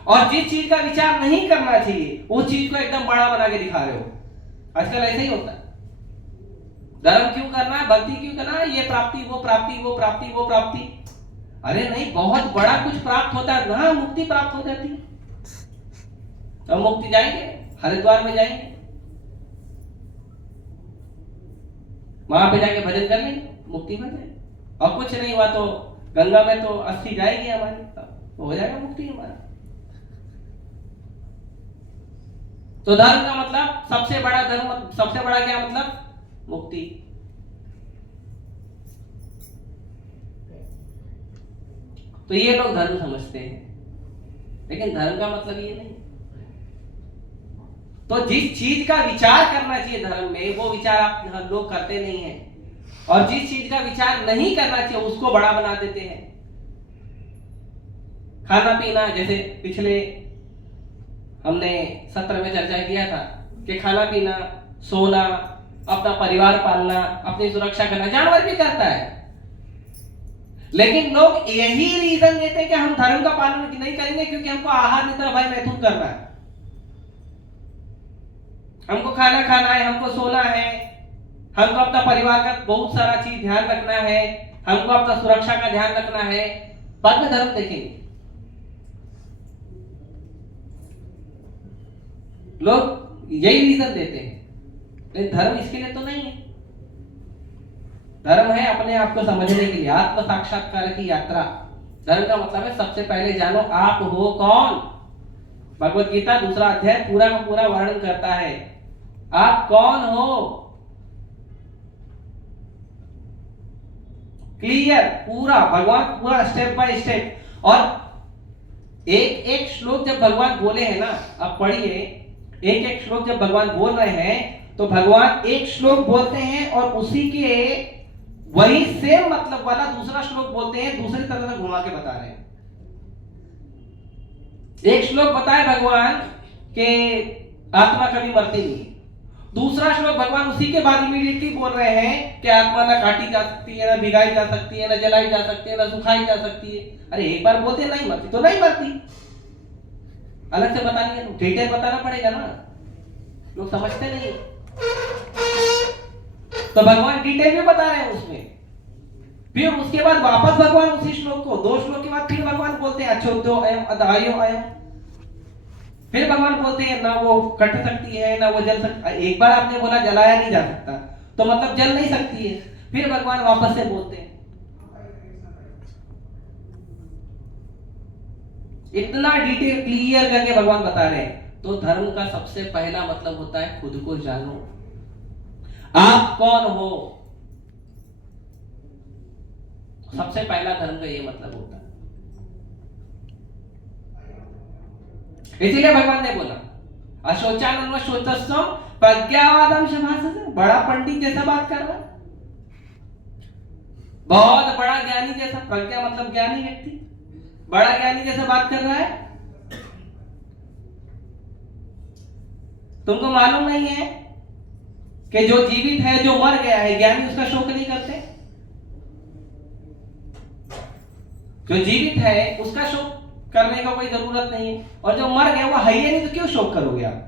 और जिस चीज का विचार नहीं करना चाहिए उस चीज को एकदम बड़ा बना के दिखा रहे हो। आजकल ऐसे ही होता है। धर्म क्यों करना है, भक्ति क्यों करना है, ये प्राप्ति वो प्राप्ति वो प्राप्ति वो प्राप्ति, अरे नहीं, बहुत बड़ा कुछ प्राप्त होता है ना, मुक्ति प्राप्त हो जाती है। तो मुक्ति जाएंगे, हरिद्वार में जाएंगे, वहां पे जाके भजन कर लेंगे, मुक्ति हो जाए। और कुछ नहीं हुआ तो गंगा में तो अस्थि जाएगी हमारी, तो हो जाएगा मुक्ति हमारा। तो धर्म का मतलब सबसे बड़ा धर्म, सबसे बड़ा क्या मतलब? मुक्ति। तो ये लोग धर्म समझते हैं, लेकिन धर्म का मतलब ये नहीं। तो जिस चीज का विचार करना चाहिए धर्म में, वो विचार आप लोग करते नहीं हैं, और जिस चीज का विचार नहीं करना चाहिए उसको बड़ा बना देते हैं। खाना पीना, जैसे पिछले हमने सत्र में चर्चा किया था कि खाना पीना, सोना, अपना परिवार पालना, अपनी सुरक्षा करना जानवर भी करता है, लेकिन लोग यही रीजन देते हैं कि हम धर्म का पालन नहीं करेंगे क्योंकि हमको आहार निद्रा भय मैथुन करना है, हमको खाना खाना है, हमको सोना है, हमको अपना परिवार का बहुत सारा चीज ध्यान रखना है, हमको अपना सुरक्षा का ध्यान रखना है। बाद में धर्म देखेंगे। लोग यही रीजन देते हैं, लेकिन धर्म इसके लिए तो नहीं है। धर्म है अपने आप को समझने के लिए, आत्म साक्षात्कार की यात्रा। धर्म का मतलब है सबसे पहले जानो आप हो कौन। भगवत गीता 2 अध्याय पूरा का पूरा वर्णन करता है आप कौन हो, क्लियर पूरा, भगवान पूरा स्टेप बाय स्टेप। और एक एक श्लोक जब भगवान बोले हैं ना, आप पढ़िए, एक एक श्लोक जब भगवान बोल रहे हैं तो भगवान एक श्लोक बोलते हैं और उसी के वही सेम मतलब वाला दूसरा श्लोक बोलते हैं, दूसरी तरह से घुमा के बता रहे हैं। एक श्लोक बताए भगवान कि आत्मा कभी मरती नहीं, दूसरा श्लोक भगवान उसी के बाद इमीडिएटली बोल रहे हैं कि आत्मा ना काटी जा सकती है, ना भिगाई जा सकती है, ना जलाई जा सकती है, ना सुखाई जा सकती है। अरे एक बार बोलते नहीं मरती तो नहीं मरती, अलग से बतानी है तो डिटेल बताना पड़ेगा ना, लोग समझते नहीं। तो भगवान डिटेल में बता रहे हैं उसमें। फिर उसके बाद वापस भगवान उसी श्लोक को 2 श्लोक के बाद फिर भगवान बोलते हैं अचोद्यो अयम अदायो अयम। फिर भगवान बोलते हैं ना वो कट सकती है ना वो जल सकती। एक बार आपने बोला जलाया नहीं जा सकता तो मतलब जल नहीं सकती है। फिर भगवान वापस से बोलते हैं। इतना डिटेल क्लियर करके भगवान बता रहे हैं। तो धर्म का सबसे पहला मतलब होता है खुद को जानो, आप कौन हो। सबसे पहला धर्म का ये मतलब होता है। इसीलिए भगवान ने बोला अशोचानन्व शोचस्वम प्रज्ञावादम शभासते। बड़ा पंडित जैसा बात कर रहा है, बहुत बड़ा ज्ञानी जैसा, प्रज्ञा मतलब ज्ञानी व्यक्ति, बड़ा ज्ञानी जैसा बात कर रहा है। तुमको मालूम नहीं है कि जो जीवित है, जो मर गया है, ज्ञानी उसका शोक नहीं करते। जो जीवित है उसका शोक करने का कोई जरूरत नहीं है, और जो मर गया वो है ही नहीं तो क्यों शोक करोगे आप।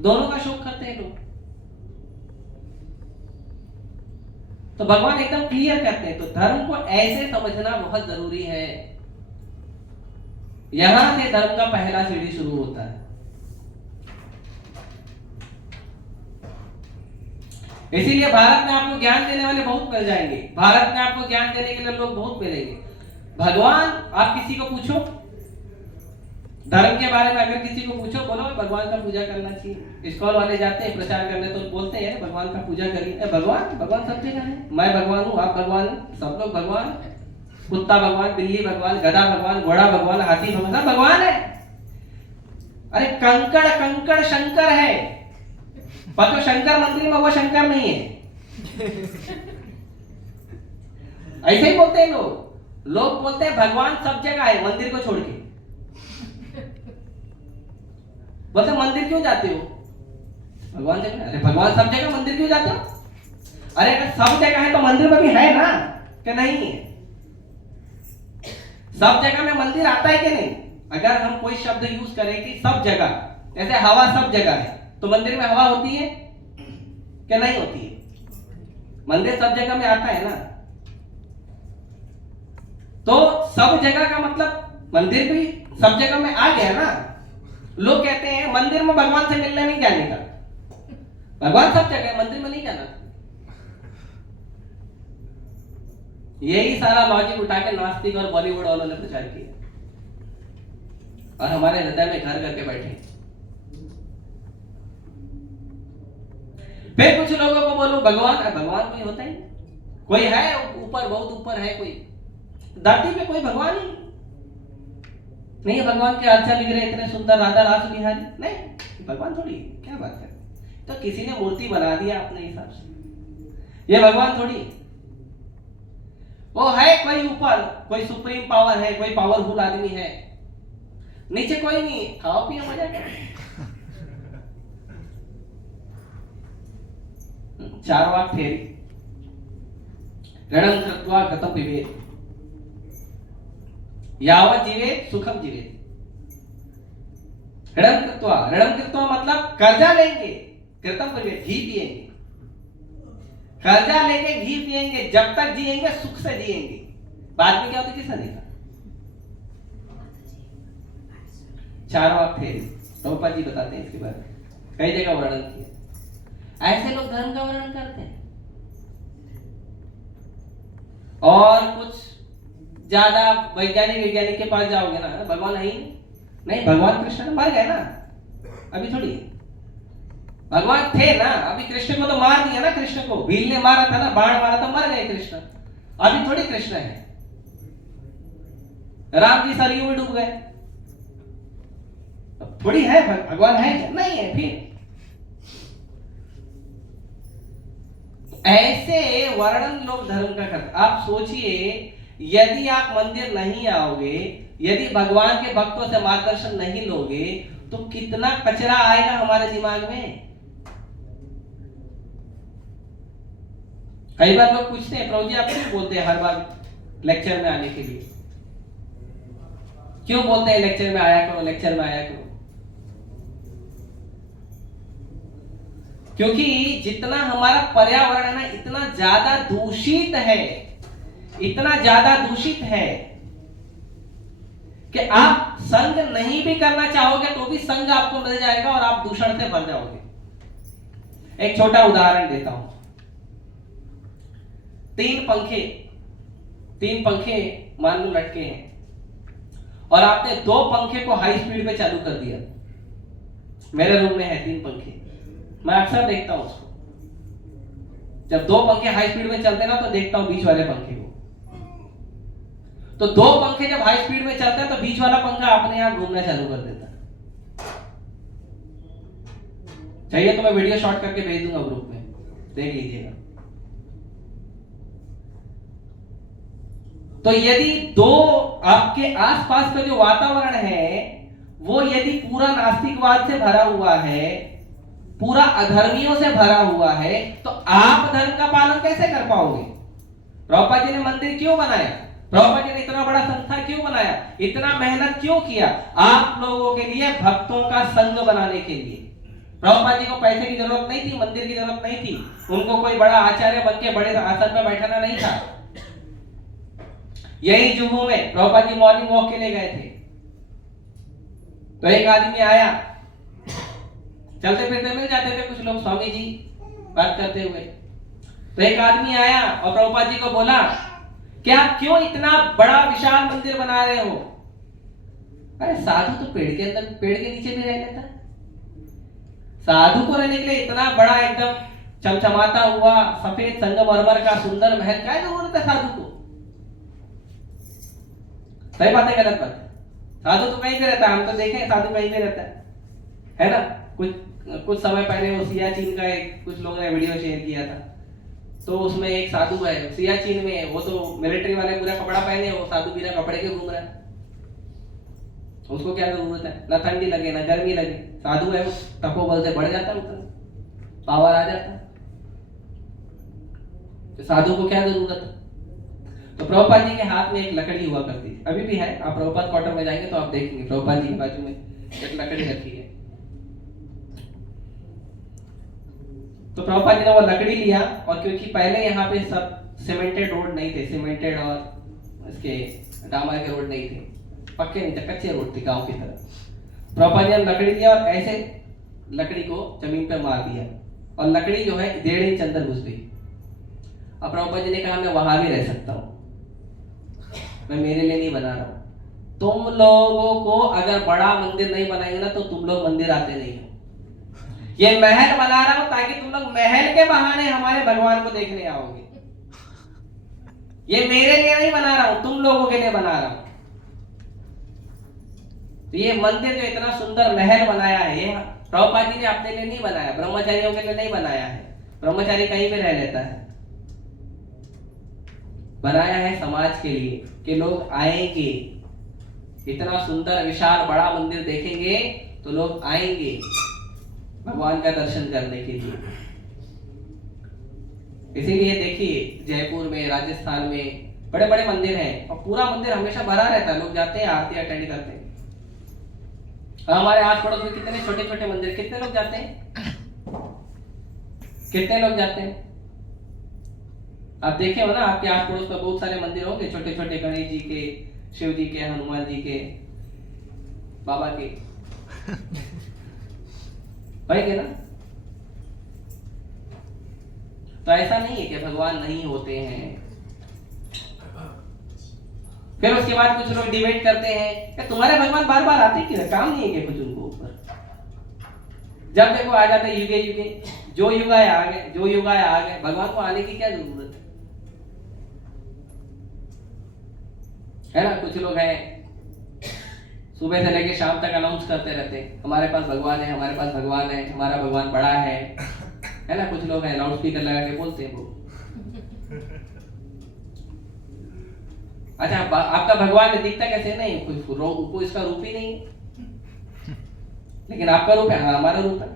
दोनों का शोक करते हैं लोग। तो भगवान एकदम क्लियर करते हैं। तो धर्म को ऐसे समझना बहुत जरूरी है। यहां से धर्म का पहला सीढ़ी शुरू होता है। इसीलिए भारत में आपको ज्ञान देने वाले बहुत मिल जाएंगे, भारत में आपको ज्ञान देने के लिए लोग बहुत मिलेंगे। भगवान, आप किसी को पूछो धर्म के बारे में, अगर किसी को पूछो बोलो भगवान का पूजा करना चाहिए। स्कॉल वाले जाते हैं प्रचार करने तो बोलते हैं भगवान का पूजा करिए। भगवान भगवान सब जगह है, मैं भगवान हूँ, आप भगवान, सब लोग भगवान, कुत्ता भगवान, बिल्ली भगवान, गधा भगवान, घोड़ा भगवान, हाथी भगवान, सब भगवान है। अरे कंकड़ कंकड़ शंकर है, पर जो शंकर मंदिर में वो शंकर नहीं है। ऐसे ही बोलते हैं लोग। लोग बोलते हैं भगवान सब जगह है मंदिर को छोड़ के। बोलते मंदिर क्यों जाते हो, भगवान जगह। अरे भगवान सब जगह, मंदिर क्यों जाते हो। अरे अगर सब जगह है तो मंदिर में भी है ना, कि नहीं है। सब जगह में मंदिर आता है कि नहीं। अगर हम कोई शब्द यूज करें कि सब जगह, जैसे हवा सब जगह है, तो मंदिर में हवा होती है क्या, नहीं होती है। मंदिर सब जगह में आता है ना। तो सब जगह का मतलब मंदिर भी सब जगह में आ गया ना। लोग कहते हैं मंदिर में भगवान से मिलने नहीं जाने का, भगवान सब जगह है, मंदिर में नहीं जाना। यही सारा लॉजिक उठा के नास्तिक और बॉलीवुड वालों ने प्रचार किया और हमारे हृदय में घर करके बैठे। फिर कुछ लोगों को बोलो भगवान, भगवान कोई होता ही कोई है ऊपर, बहुत ऊपर है कोई, धरती पे कोई भगवान ही नहीं है। भगवान के अच्छा लिख रहे इतने सुंदर राधा रास बिहारी, नहीं भगवान थोड़ी, क्या बात है। तो किसी ने मूर्ति बना दिया अपने हिसाब से, ये भगवान थोड़ी। वो है कोई ऊपर, कोई सुप्रीम पावर है, कोई पावरफुल आदमी है, नीचे कोई नहीं, खाओ पियो मजा करो। चार वाक थे, रणं कृत्वा गतं पिबेत्, यावत् जीवेत् सुखम जीवेत्। ऋणम कृत्वा मतलब कर्जा लेंगे, कृतम पिबेत् घी पिएंगे, कर्जा लेके घी पिएंगे, जब तक जिएंगे सुख से जिएंगे, बाद में क्या होता किसने देखा। चार वाक थे, प्रभुपाद जी बताते हैं इसके बारे में, कई जगह वर्णन किया। ऐसे लोग धर्म का वर्णन करते हैं। और कुछ ज्यादा वैज्ञानिक के पास जाओगे ना, भगवान है ही नहीं, भगवान कृष्ण मर गए ना, अभी थोड़ी भगवान थे ना। अभी कृष्ण को तो मार दिया ना, कृष्ण को भील ने मारा था ना, बाण मारा तो मर गए कृष्ण, अभी थोड़ी कृष्ण है। राम जी सरयू में डूब गए, थोड़ी है भगवान है क्या, नहीं है। फिर ऐसे वर्णन लोग धर्म का करते। आप सोचिए यदि आप मंदिर नहीं आओगे, यदि भगवान के भक्तों से मार्गदर्शन नहीं लोगे, तो कितना कचरा आएगा हमारे दिमाग में। कई बार लोग पूछते हैं, प्रभु जी आप क्यों बोलते हैं हर बार लेक्चर में आने के लिए, क्यों बोलते हैं लेक्चर में आया करो, लेक्चर में आया करो? क्योंकि जितना हमारा पर्यावरण है ना, इतना ज्यादा दूषित है, इतना ज्यादा दूषित है कि आप संग नहीं भी करना चाहोगे तो भी संग आपको मिल जाएगा और आप दूषण से भर जाओगे। एक छोटा उदाहरण देता हूं। तीन पंखे मान लो लटके हैं और आपने दो पंखे को हाई स्पीड पे चालू कर दिया। मेरे रूम में है 3 पंखे, मैं अक्सर देखता हूं उसको। जब दो पंखे हाई स्पीड में चलते हैं ना तो देखता हूं बीच वाले पंखे को। तो दो पंखे जब हाई स्पीड में चलते हैं तो बीच वाला पंखा अपने आप घूमना चालू कर देता है। चाहिए तो मैं वीडियो शॉट करके भेज दूंगा ग्रुप में, देख लीजिएगा। तो यदि दो आपके आसपास का जो वातावरण है वो यदि पूरा नास्तिकवाद से भरा हुआ है, पूरा अधर्मियों से भरा हुआ है, तो आप धर्म का पालन कैसे कर पाओगे? प्रभुपाद जी ने मंदिर क्यों बनाया? प्रभुपाद जी ने इतना बड़ा संस्था क्यों बनाया? इतना मेहनत क्यों किया? आप लोगों के लिए, भक्तों का संग बनाने के लिए। प्रभुपाद जी को पैसे की जरूरत नहीं थी, मंदिर की जरूरत नहीं थी, उनको कोई बड़ा आचार्य बन के बड़े आसन पर बैठाना नहीं था। यही जुहू में प्रभुपाद जी मॉर्निंग वॉक के लिए गए थे, तो एक आदमी आया, चलते फिरते मिल जाते थे कुछ लोग स्वामी जी बात करते हुए। तो एक आदमी आया और प्रभुपाद जी को बोला कि आप क्यों इतना बड़ा विशाल मंदिर बना रहे हो? अरे साधु तो पेड़ के अंदर, पेड़ के नीचे भी रह लेता है। साधु को रहने के लिए इतना बड़ा एकदम चमचमाता हुआ सफेद संगमरमर का सुंदर महल क्या जरूरत है साधु को? सही बात है गलत बात है? साधु तो कहीं भी रहता है, हम तो देखें साधु कहीं भी रहता है ना। कुछ समय पहले वो सियाचिन का एक कुछ लोगों ने वीडियो शेयर किया था, तो उसमें एक साधु है सियाचिन में, वो तो मिलिट्री वाले पूरा कपड़ा पहने, वो साधु बिना कपड़े के घूम रहा है। उसको क्या जरूरत है? ना ठंडी लगे ना गर्मी लगे, साधु है, तपोबल से बढ़ जाता है, उतना पावर आ जाता है। तो साधु को क्या जरूरत है? तो प्रभुपाद जी के हाथ में एक लकड़ी हुआ करती थी, अभी भी है। आप प्रभुपाद क्वार्टर में जाएंगे तो आप देखेंगे प्रभुपाद जी के बाजू में एक लकड़ी रखी है। तो प्रभुपाद जी ने वो लकड़ी लिया, और क्योंकि पहले यहाँ पे सब सीमेंटेड रोड नहीं थे, सीमेंटेड और इसके डामर के रोड नहीं थे, पक्के नहीं थे, कच्चे रोड थे गांव की तरह। प्रभुपाद जी ने लकड़ी लिया और ऐसे लकड़ी को जमीन पे मार दिया, और लकड़ी जो है 1.5 इंच अंदर घुस गई। अब प्रभुपाद जी ने कहा मैं वहां भी रह सकता हूँ, मैं मेरे लिए नहीं बना रहा हूं। तुम लोगों को अगर बड़ा मंदिर नहीं बनाएंगे ना तो तुम लोग मंदिर आते नहीं हो। ये महल बना रहा हूं ताकि तुम लोग महल के बहाने हमारे भगवान को देखने आओगे। ये मेरे लिए नहीं बना रहा हूं, तुम लोगों के लिए बना रहा हूं। तो ये मंदिर जो इतना सुंदर महल बनाया है, ये प्रभुपाद जी ने अपने लिए नहीं बनाया, ब्रह्मचारियों के लिए नहीं बनाया है। ब्रह्मचारी कहीं भी रह लेता है, बनाया है समाज के लिए कि लोग आएंगे, इतना सुंदर विशाल बड़ा मंदिर देखेंगे तो लोग आएंगे भगवान का दर्शन करने के लिए। इसीलिए देखिए जयपुर में, राजस्थान में बड़े बड़े मंदिर हैं और पूरा मंदिर हमेशा भरा रहता है, लोग जाते हैं, आरती अटेंड करते हैं। हमारे आस पड़ोस में कितने छोटे छोटे मंदिर, कितने लोग जाते हैं? कितने लोग जाते हैं? आप देखे हो ना, आपके आस पड़ोस में बहुत सारे मंदिर होंगे, छोटे छोटे, गणेश जी के, शिव जी के, हनुमान जी के, बाबा के, होंगे ना? तो ऐसा नहीं है कि भगवान नहीं होते हैं। फिर उसके बाद कुछ लोग डिबेट करते हैं कि तुम्हारे भगवान बार बार आते क्यों, काम नहीं है क्या कुछ उनको ऊपर? जब देखो आ जाते युगे युगे, जो युग आया आ गए, जो युग आया आ गए, भगवान को आने की क्या जरूरत है ना? कुछ लोग हैं सुबह से लेकर शाम तक अनाउंस करते रहते हैं हमारे पास भगवान है, हमारे पास भगवान है, हमारा भगवान बड़ा है ना? कुछ लोग हैं लाउड स्पीकर लगा के बोलते हैं वो। अच्छा, आपका भगवान दिखता कैसे? नहीं, कोई इसका रूप ही नहीं है। लेकिन आपका रूप है, हाँ हमारा रूप है।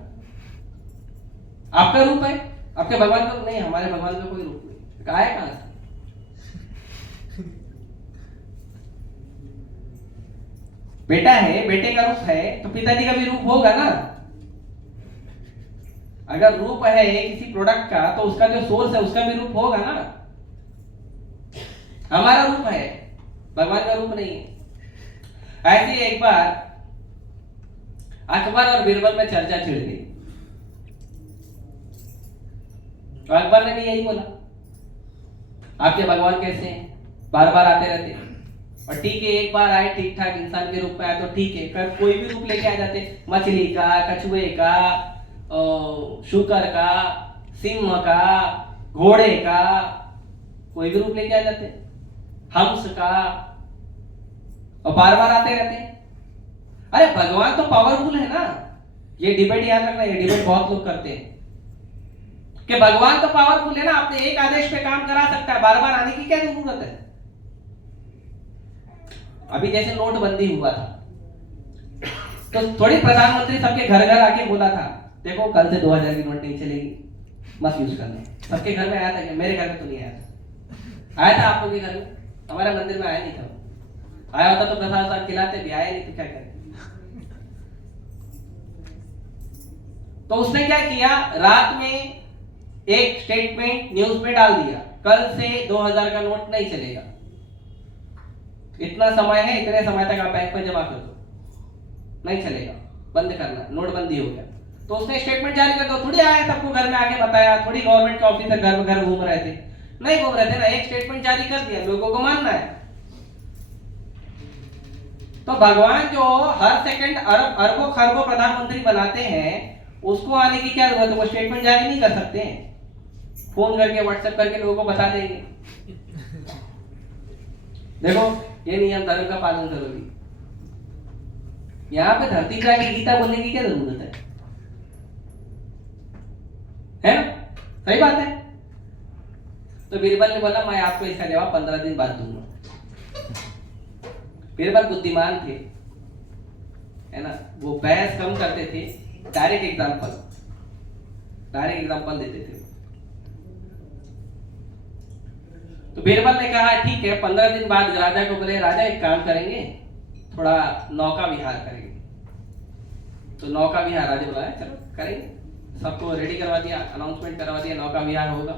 आपका रूप है, आपके भगवान का रूप नहीं, हमारे भगवान का कोई रूप नहीं। आया कहां से? बेटा है, बेटे का रूप है तो पिताजी का भी रूप होगा ना। अगर रूप है किसी प्रोडक्ट का तो उसका जो सोर्स है उसका भी रूप होगा ना। हमारा रूप है, भगवान का रूप नहीं है। ऐसे ही एक बार अकबर और बीरबल में चर्चा छिड़ गई, तो अकबर ने भी यही बोला, आपके भगवान कैसे हैं, बार बार आते रहते हैं। और ठीक है, एक बार आए ठीक ठाक इंसान के रूप में आए तो ठीक है, कल कोई भी रूप लेके आ जाते, मछली का, कछुए का, शुकर का, सिंह का, घोड़े का, कोई भी रूप लेके आ जाते, हंस का, और बार बार आते रहते हैं। अरे भगवान तो पावरफुल है ना। ये डिबेट याद रखना, ये डिबेट बहुत लोग करते हैं कि भगवान तो पावरफुल है ना, आपने एक आदेश पे काम करा सकता है, बार बार आने की क्या जरूरत है। अभी जैसे नोटबंदी हुआ था तो थोड़ी प्रधानमंत्री सबके घर घर आके बोला था, देखो कल से 2000 की नोट नहीं चलेगी, मत यूज करना। सबके घर में आया था क्या? मेरे घर में तो नहीं आया था। आया था आप लोगों के घर में? हमारे मंदिर में आया नहीं था। आया होता तो प्रसाद साहब खिलाते भी, आया नहीं तो क्या करें। तो उसने क्या किया, रात में एक स्टेटमेंट न्यूज पे डाल दिया, कल से 2000 का नोट नहीं चलेगा, इतना समय है, इतने समय तक आप बैंक में जमा कर दो, नहीं चलेगा, बंद करना, नोटबंदी हो गया। तो उसने स्टेटमेंट जारी कर दो, थोड़ी आया सबको घर में आके बताया, थोड़ी गवर्नमेंट के ऑफिसर घर में घर घूम रहे थे, नहीं घूम रहे थे ना, एक स्टेटमेंट जारी कर दिया, लोगों को मानना है। तो भगवान जो हर सेकंड अरबों खरबों प्रधानमंत्री बनाते हैं, उसको आने की क्या जरूरत है? वो स्टेटमेंट जारी नहीं कर सकते हैं, फोन करके व्हाट्सएप करके लोगों को बता देंगे, देखो ये नियम धर्म का पालन करोगी। यहां पे धरती पे आके गीता बोलने की क्या जरूरत है ना? सही बात है। तो बीरबल ने बोला, मैं आपको इसका जवाब 15 दिन बाद दूंगा। बीरबल बुद्धिमान थे, है ना, वो बहस कम करते थे, डायरेक्ट एग्जाम्पल देते थे। तो बीरबल ने कहा ठीक है, 15 दिन बाद राजा को बोले, राजा एक काम करेंगे, थोड़ा नौका विहार करेंगे। तो नौका विहार राजा बोला, चलो करेंगे, सबको रेडी करवा दिया, अनाउंसमेंट करवा दिया, नौका विहार होगा।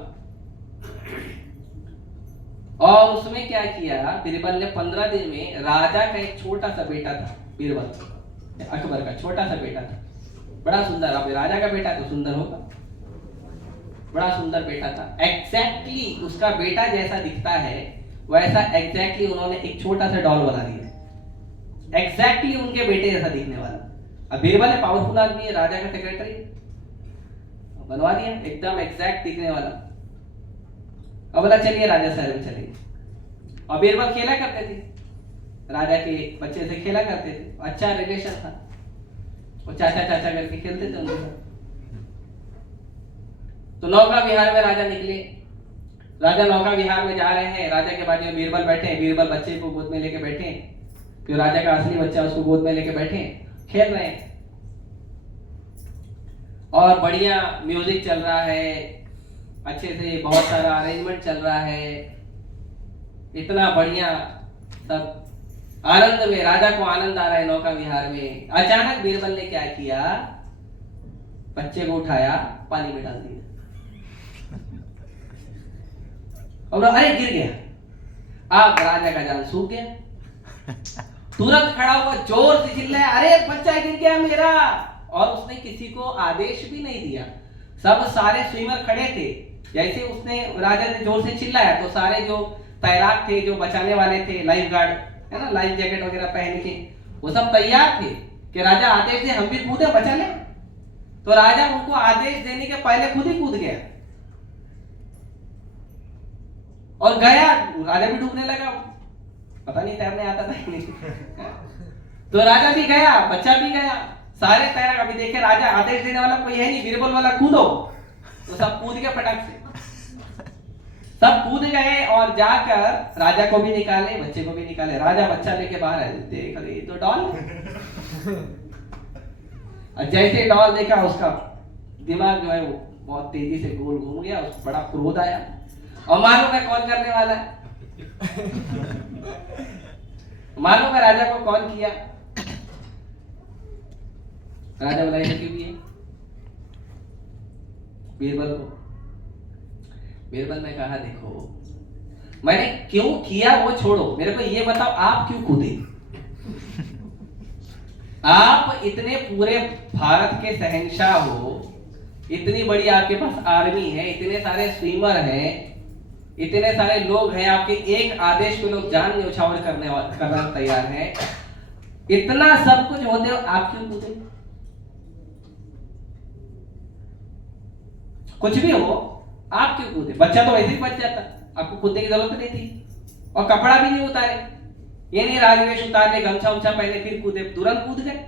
और उसमें क्या किया, बीरबल ने 15 दिन में, राजा का एक छोटा सा बेटा था, बीरबल अकबर का छोटा सा बेटा था, बड़ा सुंदर, अब राजा का बेटा तो सुंदर होगा, बड़ा सुंदर बेटा था, एग्जैक्टली उसका बेटा जैसा दिखता है वैसा एग्जैक्टली उन्होंने एक छोटा सा डॉल बना दिया, एग्जैक्टली उनके बेटे जैसा दिखने वाला। अब बीरबल है, पावरफुल आदमी है, राजा का सेक्रेटरी, बनवा दिया एकदम एग्जैक्ट दिखने वाला। अब बोला चलिए राजा शहर में चलेंगे। और बीरबल खेला करते थे, राजा के बच्चे से खेला करते थे, अच्छा रिलेशन था, वो चाचा चाचा करके खेलते थे उनके साथ। तो नौका विहार में राजा निकले, राजा नौका विहार में जा रहे हैं, राजा के बाजू में बीरबल बैठे हैं, बीरबल बच्चे को गोद में लेके बैठे हैं, जो राजा का असली बच्चा उसको गोद में लेके बैठे हैं, खेल रहे हैं, और बढ़िया म्यूजिक चल रहा है, अच्छे से बहुत सारा अरेंजमेंट चल रहा है, इतना बढ़िया सब आनंद में, राजा को आनंद आ रहा है नौका विहार में। अचानक बीरबल ने क्या किया, बच्चे को उठाया, पानी में डाल दिया, और अरे गिर गया। अब राजा का जान सूख गया, तुरंत खड़ा हुआ, जोर से चिल्लाया, अरे बच्चा गिर गया मेरा। और उसने किसी को आदेश भी नहीं दिया, सब सारे स्विमर खड़े थे, जैसे उसने राजा ने जोर से चिल्लाया तो सारे जो तैराक थे, जो बचाने वाले थे, लाइफ गार्ड है ना, लाइफ जैकेट वगैरह पहन के, वो सब तैयार थे कि राजा आदेश दे, हम भी कूदे बचा ले। तो राजा उनको आदेश देने के पहले खुद ही कूद गया और गया, राजा भी डूबने लगा, पता नहीं तैरने आता था कि नहीं। तो राजा भी गया, बच्चा भी गया, सारे तैराक। अभी देखे राजा आदेश देने वाला कोई है नहीं, बीरबल वाला कूदो, तो सब कूद के फटाक से सब कूद गए और जाकर राजा को भी निकाले, बच्चे को भी निकाले। राजा बच्चा लेके बाहर आए, देख रहे तो डॉल और जैसे डॉल देखा उसका दिमाग जो है वो बहुत तेजी से गोल घूम गया, उसको बड़ा क्रोध आया। और मालूम है कौन करने वाला है? मालूम है राजा को कौन किया? राजा बुलाए क्यों किए? बीरबल को। बीरबल ने कहा देखो मैंने क्यों किया वो छोड़ो, मेरे को ये बताओ आप क्यों कूदे? आप इतने पूरे भारत के शहंशाह हो, इतनी बड़ी आपके पास आर्मी है, इतने सारे स्विमर हैं, इतने सारे लोग हैं, आपके एक आदेश पे लोग जान न्यौछावर करना तैयार हैं, इतना सब कुछ होते हो आप क्यों कूदे? कुछ भी हो आप क्यों कूदे? बच्चा तो वैसे ही बच जाता, आपको कूदने की जरूरत नहीं थी। और कपड़ा भी नहीं उतारे, ये नहीं राजवेश उतारने गमछा उमछा पहने फिर कूदे, तुरंत कूद गए।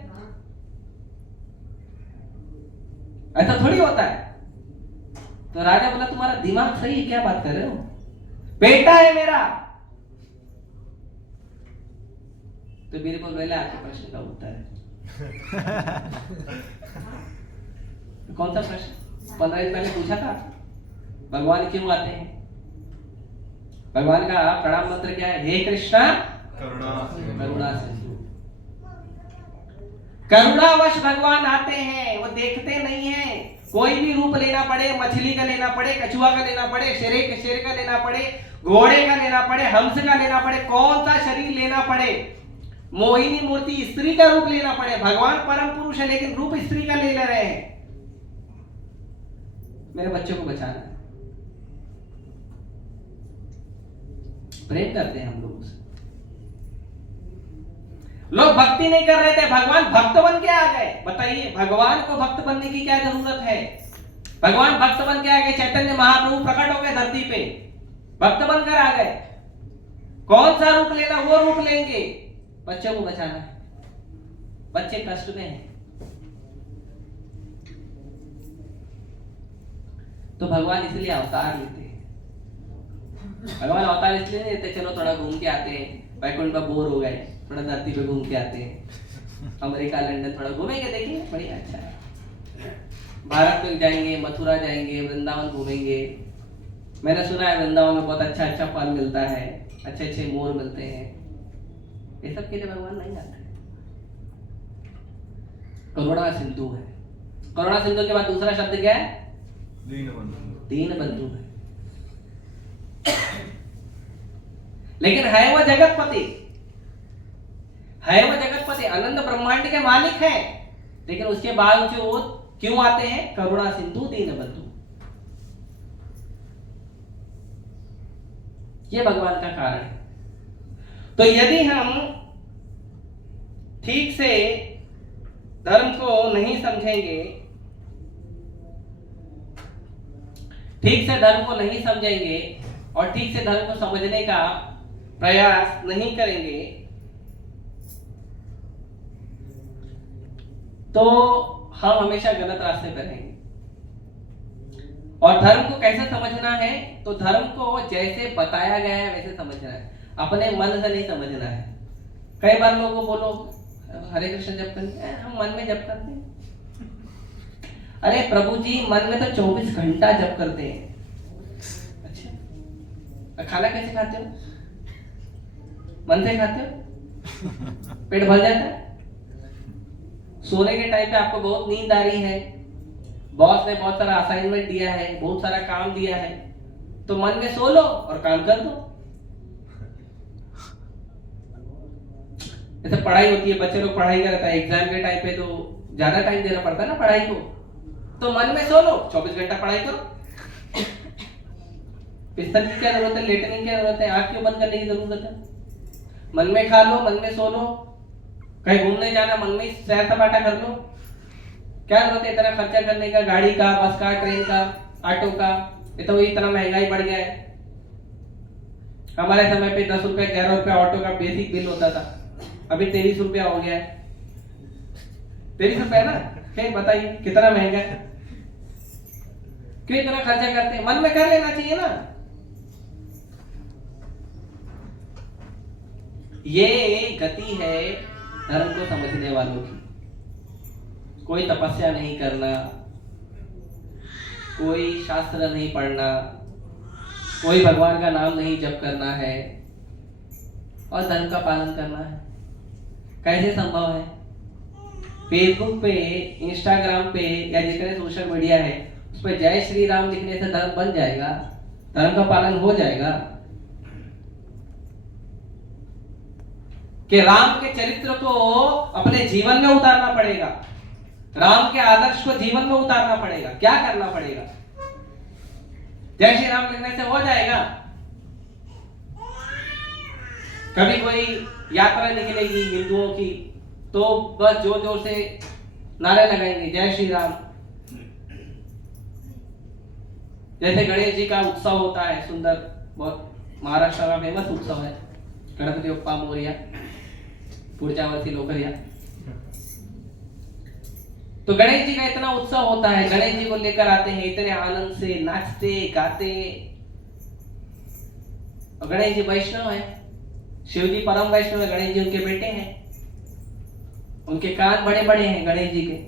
ऐसा थोड़ी होता है। तो राजा बोला तुम्हारा दिमाग सही है, क्या बात कर रहे हो? बेटा है मेरा। तो बीरबल बोले आपके प्रश्न का उत्तर है। कौन सा प्रश्न? 15 दिन पहले पूछा था, भगवान क्यों आते हैं? भगवान का प्रणाम मंत्र क्या है? हे कृष्णा करुणा सिंधु। करुणावश भगवान आते हैं, वो देखते नहीं हैं। कोई भी रूप लेना पड़े, मछली का लेना पड़े, कछुआ का लेना पड़े, शेर का लेना पड़े, घोड़े का लेना पड़े, हंस का लेना पड़े, कौन सा शरीर लेना पड़े, मोहिनी मूर्ति स्त्री का रूप लेना पड़े, भगवान परम पुरुष है लेकिन रूप स्त्री का ले रहे हैं। मेरे बच्चों को बचाना है। प्रेम करते हैं हम लोग उसे। लोग भक्ति नहीं कर रहे थे, भगवान भक्त बन के आ गए। बताइए भगवान को भक्त बनने की क्या जरूरत है? भगवान भक्त बन के आ गए, चैतन्य महाप्रभु प्रकट हो गए धरती पे, भक्त बनकर आ गए। कौन सा रूप लेना वो रूप लेंगे। बच्चों को बचाना है, बच्चे कष्ट में हैं। तो भगवान इसलिए अवतार लेते हैं। भगवान अवतार इसलिए नहीं लेते चलो थोड़ा घूम के आते हैं, वैकुंठ में बोर हो गए, थोड़ा धरती पे घूम के आते हैं, अमेरिका लंदन थोड़ा घूमेंगे, देखेंगे बढ़िया अच्छा है। भारत में जाएंगे, मथुरा जाएंगे, वृंदावन घूमेंगे। मैंने सुना है वृंदावन में बहुत अच्छा अच्छा फल मिलता है, अच्छे अच्छे मोर मिलते हैं। ये सब के लिए भगवान नहीं आते। करुणा सिंधु है। करुणा सिंधु के बाद दूसरा शब्द क्या है? दीन बंधु है। लेकिन है वो जगतपति, है वो जगतपति, अनंत ब्रह्मांड के मालिक हैं, लेकिन उसके बावजूद क्यों आते हैं? करुणा सिंधु दीन बंधु। ये भगवान का कारण है। तो यदि हम ठीक से धर्म को नहीं समझेंगे, ठीक से धर्म को नहीं समझेंगे और ठीक से धर्म को समझने का प्रयास नहीं करेंगे, तो हम हमेशा गलत रास्ते पर रहेंगे। और धर्म को कैसे समझना है? तो धर्म को जैसे बताया गया है वैसे समझना है, अपने मन से नहीं समझना है। कई बार लोगों को बोलो हरे कृष्ण जप करते हैं, हम मन में जप करते हैं। अरे प्रभु जी मन में तो 24 घंटा जप करते हैं। अच्छा, खाना कैसे खाते हो? मन से खाते हो? पेट भर जाता है? सोने के टाइम पे आपको बहुत नींद आ रही है, बॉस ने बहुत सारा असाइनमेंट दिया है, बहुत सारा काम दिया है, तो मन में सो लो और काम कर दो। जैसे पढ़ाई होती है, बच्चे लोग पढ़ाई करता है, एग्जाम के टाइम पे तो ज्यादा टाइम देना पड़ता है ना पढ़ाई को, तो मन में सो लो, 24 घंटा पढ़ाई करो। बिस्तर की क्या जरूरत है, लेटने की क्या जरूरत है, आंख क्यों बंद करने की जरूरत है? मन में खा लो, मन में सो लो, कहीं घूमने जाना मन में सैर सपाटा कर लो। क्या जरूरत है इतना खर्चा करने का, गाड़ी का, बस का, ट्रेन का, ऑटो का? ये तो इतना महंगाई बढ़ गया है। हमारे समय पे 10 रुपए 11 रुपए ऑटो का बेसिक बिल होता था, अभी 23 रुपया हो गया है। 23 रुपया ना, फिर बताइए कितना महंगा है। क्यों इतना खर्चा करते हैं? मन में कर लेना चाहिए ना। ये गति है धर्म को समझने वालों की। कोई तपस्या नहीं करना, कोई शास्त्र नहीं पढ़ना, कोई भगवान का नाम नहीं जप करना है और धर्म का पालन करना है। कैसे संभव है? फेसबुक पे, इंस्टाग्राम पे या जितने सोशल मीडिया है उस पर जय श्री राम लिखने से धर्म बन जाएगा? धर्म का पालन हो जाएगा? कि राम के चरित्र को अपने जीवन में उतारना पड़ेगा, राम के आदर्श को जीवन में उतारना पड़ेगा। क्या करना पड़ेगा? जय श्री राम लिखने से हो जाएगा? कभी कोई यात्रा निकलेगी हिंदुओं की तो बस जोर जोर से नारे लगाएंगे जय श्री राम। जैसे गणेश जी का उत्सव होता है सुंदर, बहुत महाराष्ट्र का फेमस उत्सव है, गणपति बप्पा मोरया, पुढच्या वर्षी लवकर या। तो गणेश जी का इतना उत्सव होता है, गणेश जी को लेकर आते हैं, इतने आनंद से नाचते गाते। और गणेश जी वैष्णव है, शिव जी परम वैष्णव है, गणेश जी उनके बेटे हैं, उनके कान बड़े बड़े हैं गणेश जी के।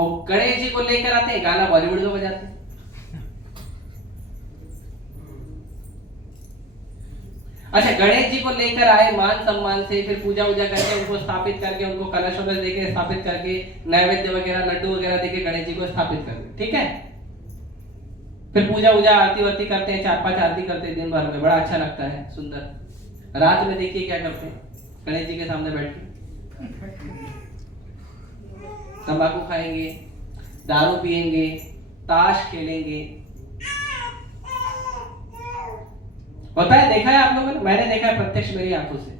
और गणेश जी को लेकर आते हैं, गाना बॉलीवुड में बजाते हैं। अच्छा, गणेश जी को लेकर आए मान सम्मान से, फिर पूजा वूजा करके उनको स्थापित करके, उनको कलश वलश देके स्थापित करके, नैवेद्य वगैरह लड्डू वगैरह देके गणेश जी को स्थापित करते, ठीक है। फिर पूजा वूजा आरती वारती करते हैं, 4-5 आरती करते हैं दिन भर में, बड़ा अच्छा लगता है, सुंदर। रात में देखिए क्या करते हैं, गणेश जी के सामने बैठ के तंबाकू खाएंगे, दारू पिएंगे, ताश खेलेंगे। होता है, देखा है आप लोगों ने? मैंने देखा है प्रत्यक्ष मेरी आंखों से।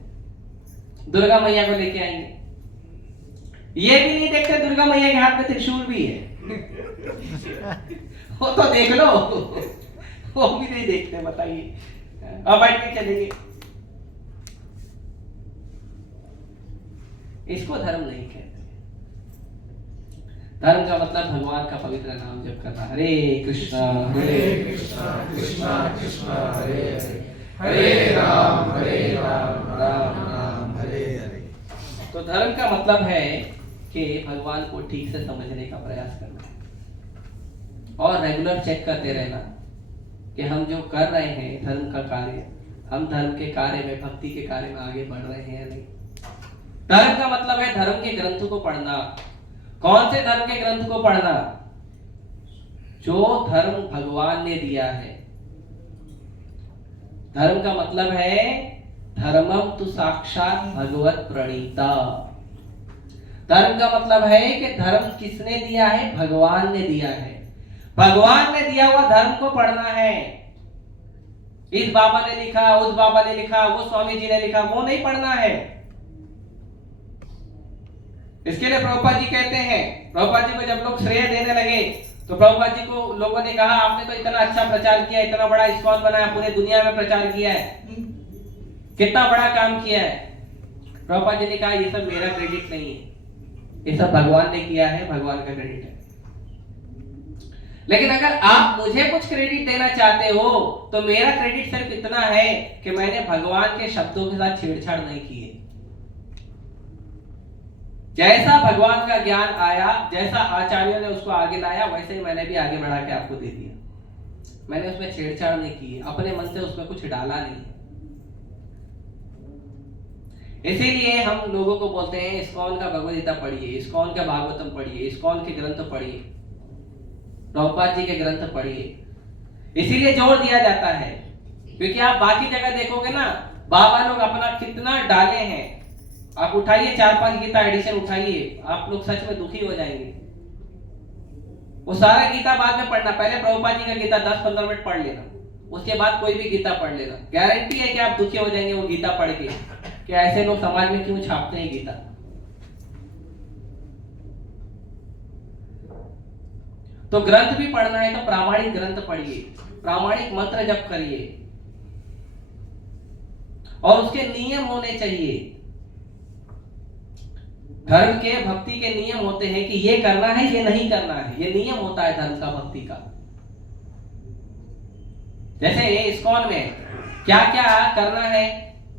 दुर्गा मैया को लेके आएंगे, ये भी नहीं देखते दुर्गा मैया के हाथ में त्रिशूल भी है। वो तो देख लो, वो भी नहीं देखते, बताइए। अब बैठ के चलेंगे, इसको धर्म नहीं कहते। धर्म का मतलब भगवान का पवित्र नाम जप करना। हरे कृष्णा कृष्णा कृष्णा हरे हरे, हरे राम राम राम हरे हरे। तो धर्म का मतलब है कि भगवान को ठीक से समझने का प्रयास करना और रेगुलर चेक करते रहना कि हम जो कर रहे हैं धर्म का कार्य, हम धर्म के कार्य में, भक्ति के कार्य में आगे बढ़ रहे हैं या नहीं। धर्म का मतलब है धर्म के ग्रंथों को पढ़ना। कौन से धर्म के ग्रंथ को पढ़ना? जो धर्म भगवान ने दिया है। धर्म का मतलब है धर्मम तु साक्षात भगवत प्रणीता। धर्म का मतलब है कि धर्म किसने दिया है? भगवान ने दिया है। भगवान ने दिया हुआ धर्म को पढ़ना है। इस बाबा ने लिखा, उस बाबा ने लिखा, वो स्वामी जी ने लिखा, वो नहीं पढ़ना है। इसके लिए प्रभुपाद जी कहते हैं, प्रभुपाद जी को जब लोग श्रेय देने लगे तो प्रभुपाद जी को लोगों ने कहा आपने तो इतना अच्छा प्रचार किया, इतना बड़ा इस्कॉन बनाया, पूरे दुनिया में प्रचार किया है, कितना बड़ा काम किया है। प्रभुपाद जी ने कहा ये सब मेरा क्रेडिट नहीं है, ये सब भगवान ने किया है, भगवान का क्रेडिट है। लेकिन अगर आप मुझे कुछ क्रेडिट देना चाहते हो तो मेरा क्रेडिट सिर्फ इतना है कि मैंने भगवान के शब्दों के साथ छेड़छाड़ नहीं की है। जैसा भगवान का ज्ञान आया, जैसा आचार्यों ने उसको आगे लाया, वैसे ही मैंने भी आगे बढ़ा के आपको दे दिया। मैंने उसमें छेड़छाड़ नहीं की है, अपने मन से उसमें कुछ डाला नहीं है। इसीलिए हम लोगों को बोलते हैं इस्कॉन का भगवद गीता पढ़िए, इस्कॉन का भागवतम पढ़िए, इस्कॉन के ग्रंथ पढ़िए, प्रभुपाद जी के ग्रंथ पढ़िए। इसीलिए जोर दिया जाता है क्योंकि आप बाकी जगह देखोगे ना, बाबा लोग अपना कितना डाले हैं। आप उठाइए 4-5 गीता एडिशन उठाइए, आप लोग सच में दुखी हो जाएंगे। वो सारा गीता बाद में पढ़ना, पहले प्रभुपाद जी का गीता 10-15 मिनट पढ़ लेना, उसके बाद कोई भी गीता पढ़ लेना। गारंटी है कि आप दुखी हो जाएंगे वो गीता पढ़ के कि ऐसे लोग समाज में क्यों छापते हैं गीता। तो ग्रंथ भी पढ़ना है तो प्रामाणिक ग्रंथ पढ़िए, प्रामाणिक मंत्र जप करिए और उसके नियम होने चाहिए। धर्म के भक्ति के नियम होते हैं कि ये करना है, ये नहीं करना है, ये नियम होता है धर्म का, भक्ति का। जैसे ये इस्कॉन में क्या क्या करना है?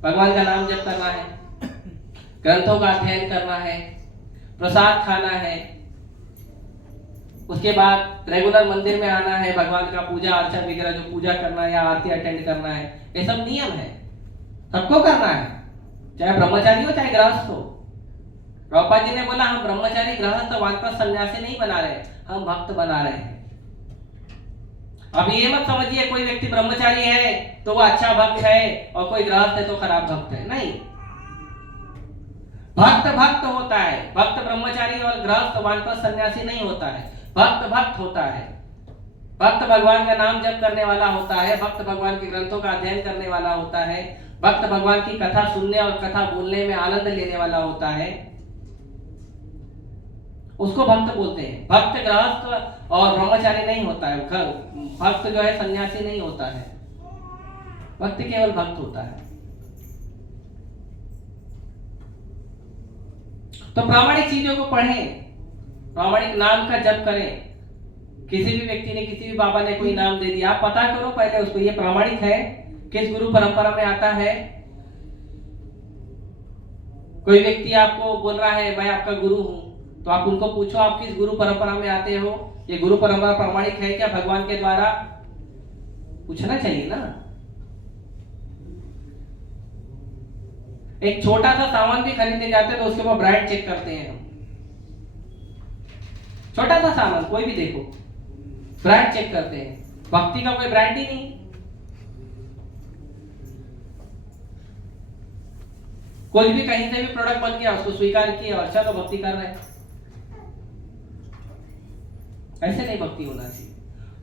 भगवान का नाम जप करना है, ग्रंथों का अध्ययन करना है, प्रसाद खाना है, उसके बाद रेगुलर मंदिर में आना है, भगवान का पूजा अर्चन वगैरह जो पूजा करना है या आरती अटेंड करना है, ये सब नियम है, सबको करना है, चाहे ब्रह्मचारी हो चाहे गृहस्थ हो। प्रभुपाद जी ने बोला हम ब्रह्मचारी गृहस्थ वानप्रस्थ सन्यासी नहीं बना रहे, हम भक्त बना रहे हैं। अब ये मत समझिए कोई व्यक्ति ब्रह्मचारी है तो वो अच्छा भक्त है और कोई गृहस्थ है तो खराब भक्त है, नहीं। भक्त भक्त होता है, भक्त ब्रह्मचारी और गृहस्थ वानप्रस्थ सन्यासी नहीं होता है, भक्त भक्त होता है। भक्त भगवान का नाम जप करने वाला होता है, भक्त भगवान के ग्रंथों का अध्ययन करने वाला होता है, भक्त भगवान की कथा सुनने और कथा बोलने में आनंद लेने वाला होता है, उसको भक्त बोलते हैं। भक्त गृहस्थ और ब्रह्मचारी नहीं होता है, भक्त जो है सन्यासी नहीं होता है, भक्त केवल भक्त होता है। तो प्रामाणिक चीजों को पढ़ें, प्रामाणिक नाम का जप करें। किसी भी व्यक्ति ने, किसी भी बाबा ने कोई नाम दे दिया, आप पता करो पहले उसको, ये प्रामाणिक है, किस गुरु परंपरा में आता है। कोई व्यक्ति आपको बोल रहा है मैं आपका गुरु हूं, तो आप उनको पूछो आप किस गुरु परंपरा में आते हो, ये गुरु परंपरा प्रामाणिक है क्या भगवान के द्वारा, पूछना चाहिए ना। एक छोटा सा सामान भी खरीदने जाते हैं तो उसके ऊपर ब्रांड चेक करते हैं हम। छोटा सा सामान कोई भी देखो, ब्रांड चेक करते हैं। भक्ति का कोई ब्रांड ही नहीं। कोई भी कहीं से भी प्रोडक्ट बन गया उसको स्वीकार किया और चलो भक्ति कर रहे हैं, ऐसे नहीं भक्ति होना चाहिए।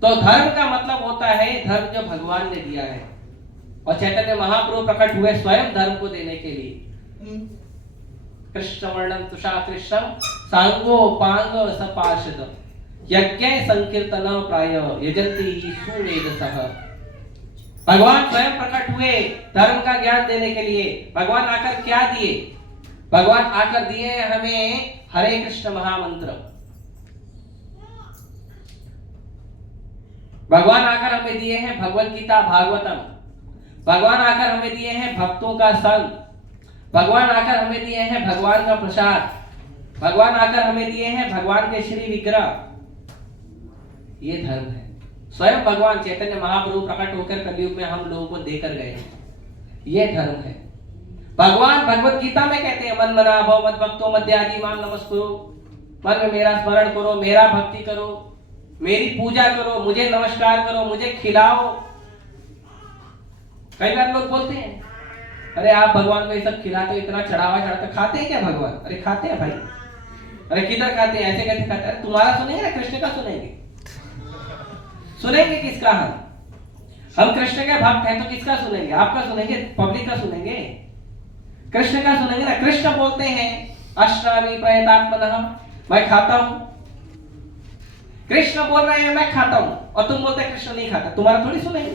तो धर्म का मतलब होता है धर्म जो भगवान ने दिया है, और चैतन्य महाप्रभु प्रकट हुए स्वयं धर्म को देने के लिए। कृष्ण वर्णम तुषा कृष्णम सांगो पांगो सपार्षद यज्ञ संकीर्तन प्राय यजंती ही सुवेदसः। भगवान स्वयं प्रकट हुए धर्म का ज्ञान देने के लिए। भगवान आकर क्या दिए? भगवान आकर दिए हमें हरे कृष्ण महामंत्र। भगवान आकर हमें दिए हैं भगवत गीता भागवतम। भगवान आकर हमें दिए हैं भक्तों का संग। भगवान आकर हमें दिए हैं भगवान का प्रसाद। भगवान आकर हमें दिए हैं भगवान के श्री विग्रह। ये धर्म है। स्वयं भगवान चैतन्य महाप्रभु प्रकट होकर कलयुग में हम लोगों को देकर गए हैं। ये धर्म है। भगवान भगवत गीता में कहते हैं मन मना भव मद भक्तो मध्यादि माम नमस्कुरु। मन में मेरा स्मरण करो, मेरा भक्ति करो, मेरी पूजा करो, मुझे नमस्कार करो, मुझे खिलाओ। कई बार लोग बोलते हैं अरे आप भगवान को ये सब खिलाते हो, इतना चढ़ावा चढ़ाते, खाते हैं क्या भगवान? अरे खाते हैं भाई। अरे किधर खाते हैं? ऐसे कैसे खाते हैं? अरे तुम्हारा सुनेंगे ना, कृष्ण का सुनेंगे। सुनेंगे किसका? हम कृष्ण के भक्त हैं तो किसका सुनेंगे? आपका सुनेंगे? पब्लिक का सुनेंगे? कृष्ण का सुनेंगे ना। कृष्ण बोलते हैं अश्रामी प्रयतात्मनः, मैं खाता हूं। कृष्ण बोल रहे हैं मैं खाता हूं, और तुम बोलते हैं कृष्ण नहीं खाता, तुम्हारा थोड़ी सुनेंगे।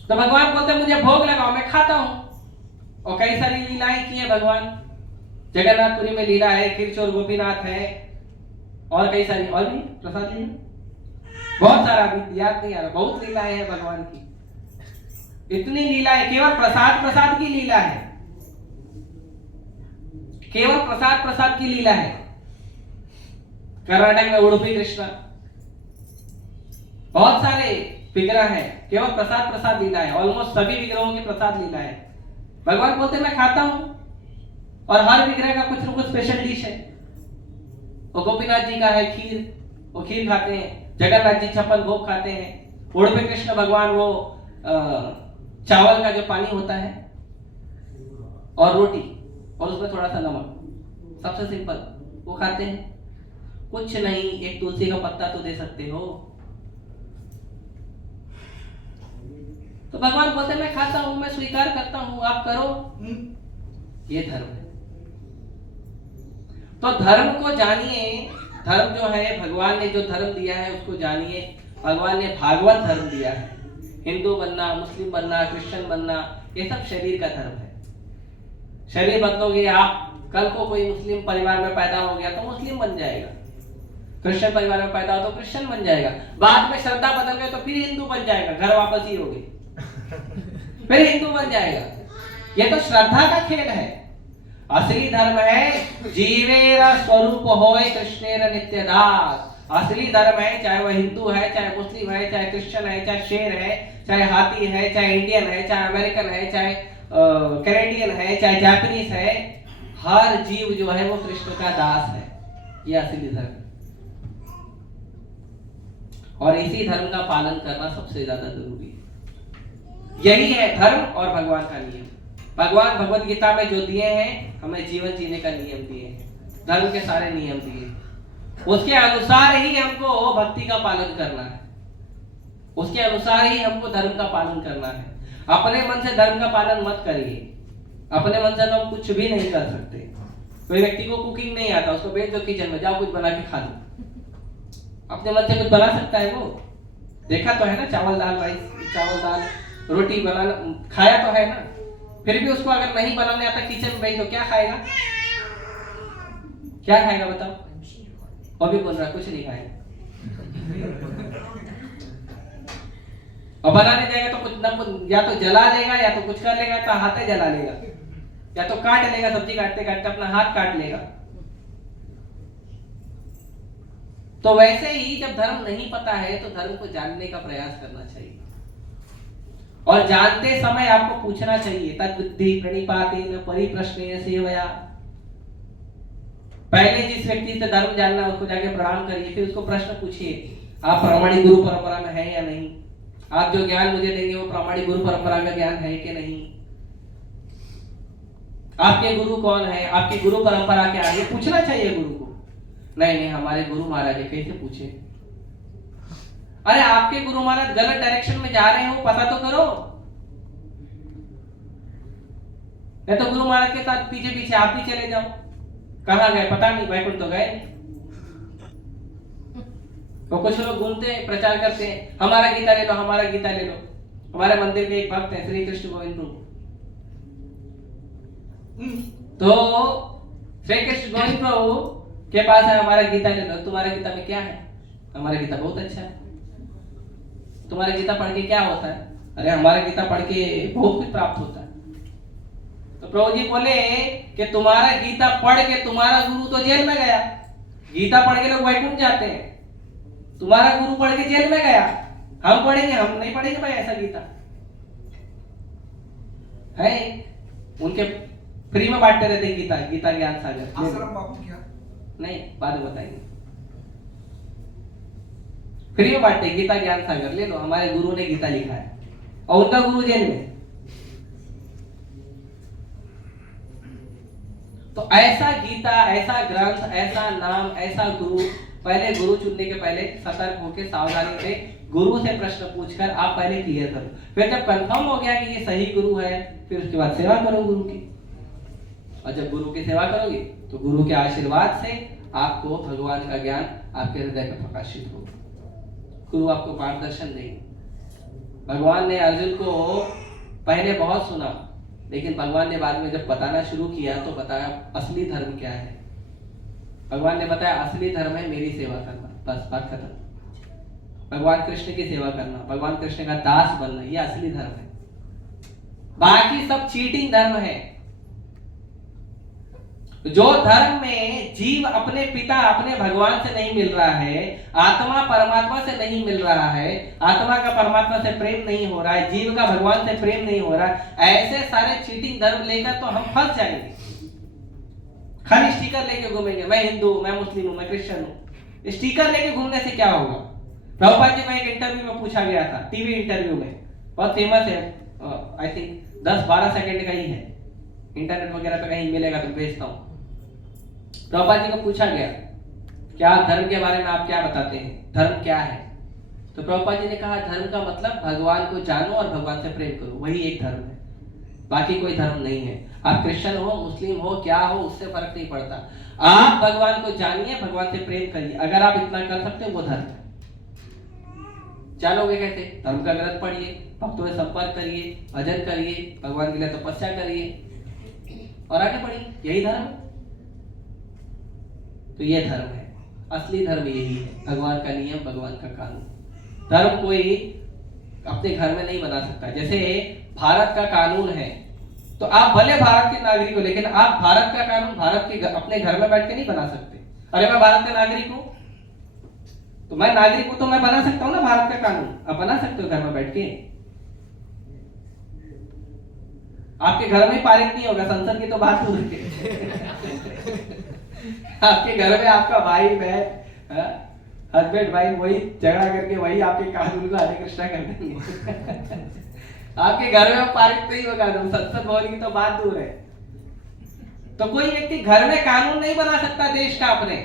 तो भगवान बोलते हैं मुझे भोग लगाओ, मैं खाता हूं। और कई सारी लीलाएं की है भगवान। जगन्नाथपुरी में लीला है, किरचोर गोपीनाथ है, और कई सारी और भी प्रसाद लीला, बहुत सारा अभी याद नहीं आ रहा, बहुत लीलाएं हैं भगवान की। इतनी लीलाएं, केवल प्रसाद प्रसाद की लीला है, केवल प्रसाद प्रसाद की लीला है। कर्नाटक में उडुपी कृष्ण, बहुत सारे विग्रह है, केवल प्रसाद प्रसाद लीला है। ऑलमोस्ट सभी विग्रहों की प्रसाद लीला है। भगवान बोलते मैं खाता हूं, और हर विग्रह का कुछ न कुछ स्पेशल डिश है। वो गोपीनाथ जी का है खीर, वो खीर खाते हैं। जगन्नाथ जी 56 भोग खाते हैं। उडुपी कृष्ण भगवान वो चावल का जो पानी होता है और रोटी, और उसमें थोड़ा सा नमक, सबसे सिंपल, वो खाते हैं। कुछ नहीं, एक तुलसी का पत्ता तो दे सकते हो। तो भगवान बोलते मैं खाता हूं, मैं स्वीकार करता हूं, आप करो। ये धर्म है। तो धर्म को जानिए। धर्म जो है भगवान ने जो धर्म दिया है उसको जानिए। भगवान ने भागवत धर्म दिया है। हिंदू बनना, मुस्लिम बनना, क्रिश्चियन बनना, ये सब शरीर का धर्म है। शरीर बदलोगे आप, कल को कोई मुस्लिम परिवार में पैदा हो गया तो मुस्लिम बन जाएगा, क्रिश्चियन परिवार में पैदा हो तो क्रिश्चियन बन जाएगा, बाद में श्रद्धा बदल गए तो फिर हिंदू बन जाएगा, घर वापस ही होगी, फिर हिंदू बन जाएगा। ये तो श्रद्धा का खेल है। असली धर्म है जीवेर स्वरूप होय कृष्णेर नित्य दास। असली धर्म है, चाहे वह हिंदू है, चाहे मुस्लिम है, चाहे क्रिश्चियन है, चाहे शेर है, चाहे हाथी है, चाहे इंडियन है, चाहे अमेरिकन है, चाहे कैनेडियन है, चाहे जापानीज है, हर जीव जो है वो कृष्ण का दास है। ये असली धर्म है और इसी धर्म का पालन करना सबसे ज्यादा जरूरी है। यही है धर्म और भगवान का नियम। भगवान भगवत गीता में जो दिए हैं, हमें जीवन जीने का नियम दिए हैं, धर्म के सारे नियम दिए हैं, उसके अनुसार ही हमको भक्ति का पालन करना है, उसके अनुसार ही हमको धर्म का पालन करना है। अपने मन से धर्म का पालन मत करिए। अपने मन से तो हम कुछ भी नहीं कर सकते। कोई व्यक्ति को कुकिंग नहीं आता, उसको भेज दो किचन में, जाओ कुछ बना के खा लो। अपने मन से कुछ बना सकता है वो? देखा तो है ना, चावल दाल राइस, चावल दाल रोटी बनाना खाया तो है ना। फिर भी उसको अगर नहीं बनाने आता किचन में भेज दो, क्या खाएगा? क्या खाएगा बताओ? और भी बोल रहा कुछ नहीं खाएगा। और बनाने जाएगा तो कुछ ना कुछ या तो जला लेगा, या तो कुछ कर लेगा, या तो हाथे जला लेगा, या तो काट लेगा, सब्जी काटते काटते अपना हाथ काट लेगा। तो वैसे ही जब धर्म नहीं पता है तो धर्म को जानने का प्रयास करना चाहिए और जानते समय आपको पूछना चाहिए। तद्बुद्धि प्रणिपातेन परिप्रश्नेन सेवया। पहले जिस व्यक्ति से धर्म जानना उसको जाके प्रणाम करिए, फिर उसको प्रश्न पूछिए, आप प्रामाणिक गुरु परंपरा में हैं या नहीं? आप जो ज्ञान मुझे देंगे वो प्रामाणिक गुरु परंपरा का ज्ञान है कि नहीं? आपके गुरु कौन है? आपकी गुरु परंपरा क्या है? ये पूछना चाहिए गुरु को। नहीं, हमारे गुरु महाराज है, कैसे पूछे? अरे आपके गुरु महाराज गलत डायरेक्शन में जा रहे हो, पता तो करो। नहीं तो गुरु महाराज के साथ पीछे पीछे आप भी चले जाओ। कहाँ गए पता नहीं, वैकुंठ तो गए। तो कुछ लोग घूमते हैं, प्रचार करते हैं, हमारा गीता ले लो, हमारा गीता ले लो। हमारे मंदिर के एक भक्त है श्री कृष्ण गोविंद प्रभु। तो श्री कृष्ण गोविंद प्रभु के पास है, हमारा गीता ले लो। तुम्हारे गीता में क्या है? हमारा गीता बहुत अच्छा है। तुम्हारा गीता पढ़ के क्या होता है? अरे हमारा गीता पढ़ के बहुत कुछ प्राप्त होता है। तो प्रभु जी बोले कि तुम्हारा गीता पढ़ के तुम्हारा गुरु तो जेल में गया। गीता पढ़ के लोग वैकुंठ जाते हैं, तुम्हारा गुरु पढ़ के जेल में गया। हम पढ़ेंगे? हम नहीं पढ़ेंगे भाई ऐसा गीता है। उनके फ्री में बांटते रहते गीता, गीता ज्ञान सागर। आश्रम बापू क्या? नहीं, बाद में बताएंगे। फ्री में बांटते गीता ज्ञान सागर, ले लो, हमारे गुरु ने गीता लिखा है और उनका गुरु जेल में। तो ऐसा गीता, ऐसा ग्रंथ, ऐसा नाम, ऐसा गुरु, पहले गुरु चुनने के पहले सतर्क होकर सावधानी से गुरु से प्रश्न पूछकर आप पहले क्लियर करो। फिर जब कंफर्म हो गया कि ये सही गुरु है, फिर उसके बाद सेवा करो गुरु की। और जब गुरु की सेवा करोगे तो गुरु के आशीर्वाद से आपको भगवान का ज्ञान आपके हृदय में प्रकाशित होगा। गुरु आपको मार्गदर्शन देंगे। भगवान ने अर्जुन को पहले बहुत सुना, लेकिन भगवान ने बाद में जब बताना शुरू किया तो बताया असली धर्म क्या है। भगवान ने बताया असली धर्म है मेरी सेवा करना, बस बात खत्म। भगवान कृष्ण की सेवा करना, भगवान कृष्ण का दास बनना, ये असली धर्म है। बाकी सब चीटिंग धर्म है। जो धर्म में जीव अपने पिता, अपने भगवान से नहीं मिल रहा है, आत्मा परमात्मा से नहीं मिल रहा है, आत्मा का परमात्मा से प्रेम नहीं हो रहा है, जीव का भगवान से प्रेम नहीं हो रहा है, ऐसे सारे चीटिंग धर्म लेकर तो हम फंस जाएंगे। खाली स्टिकर लेके घूमेंगे, मैं हिंदू हूं, मैं मुस्लिम हूं, मैं क्रिश्चियन हूं। स्टिकर लेके घूमने से क्या होगा? प्रभुपाद जी को एक इंटरव्यू में पूछा गया था, टीवी इंटरव्यू में, बहुत फेमस है, आई थिंक 10-12 सेकंड का ही है, इंटरनेट वगैरह पे कहीं मिलेगा तो भेजता हूं। प्रभुपाद जी को पूछा गया कि आप धर्म के बारे में आप क्या बताते हैं, धर्म क्या है? तो प्रभुपाद जी ने कहा धर्म का मतलब भगवान को जानो और भगवान से प्रेम करो, वही एक धर्म है, बाकी कोई धर्म नहीं है। आप क्रिश्चियन हो, मुस्लिम हो, क्या हो, उससे फर्क नहीं पड़ता। आप भगवान को जानिए, भगवान से प्रेम करिए। अगर आप इतना कर सकते हो वो धर्म है। जानोगे कैसे? धर्म का ग्रंथ पढ़िए, भक्तों से संपर्क करिए, भजन करिए, भगवान के लिए तपस्या करिए और आगे बढ़िए, यही धर्म है। तो ये धर्म है, असली धर्म यही है, भगवान का नियम, भगवान का कानून। धर्म कोई अपने घर में नहीं बना सकता। जैसे भारत का कानून है तो आप भले भारत के नागरिक हो, लेकिन आप भारत का कानून भारत के अपने घर में बैठ के नहीं बना सकते। अरे मैं भारत का नागरिक हूं, तो मैं नागरिक हूं तो मैं बना सकता हूं ना भारत का कानून। आप बना सकते हो घर में बैठ के। आपके घर में पारित नहीं होगा, संसद की तो बात दूर है। आपके घर में आपका भाई बहन हस्बैंड वाइफ वही झगड़ा करके वही आपके कानून को हरे कृष्णा कर देंगे। आपके घर में पारित नहीं होगा, तो संसद भवन की तो बात दूर है। तो कोई व्यक्ति घर में कानून नहीं बना सकता देश का अपने।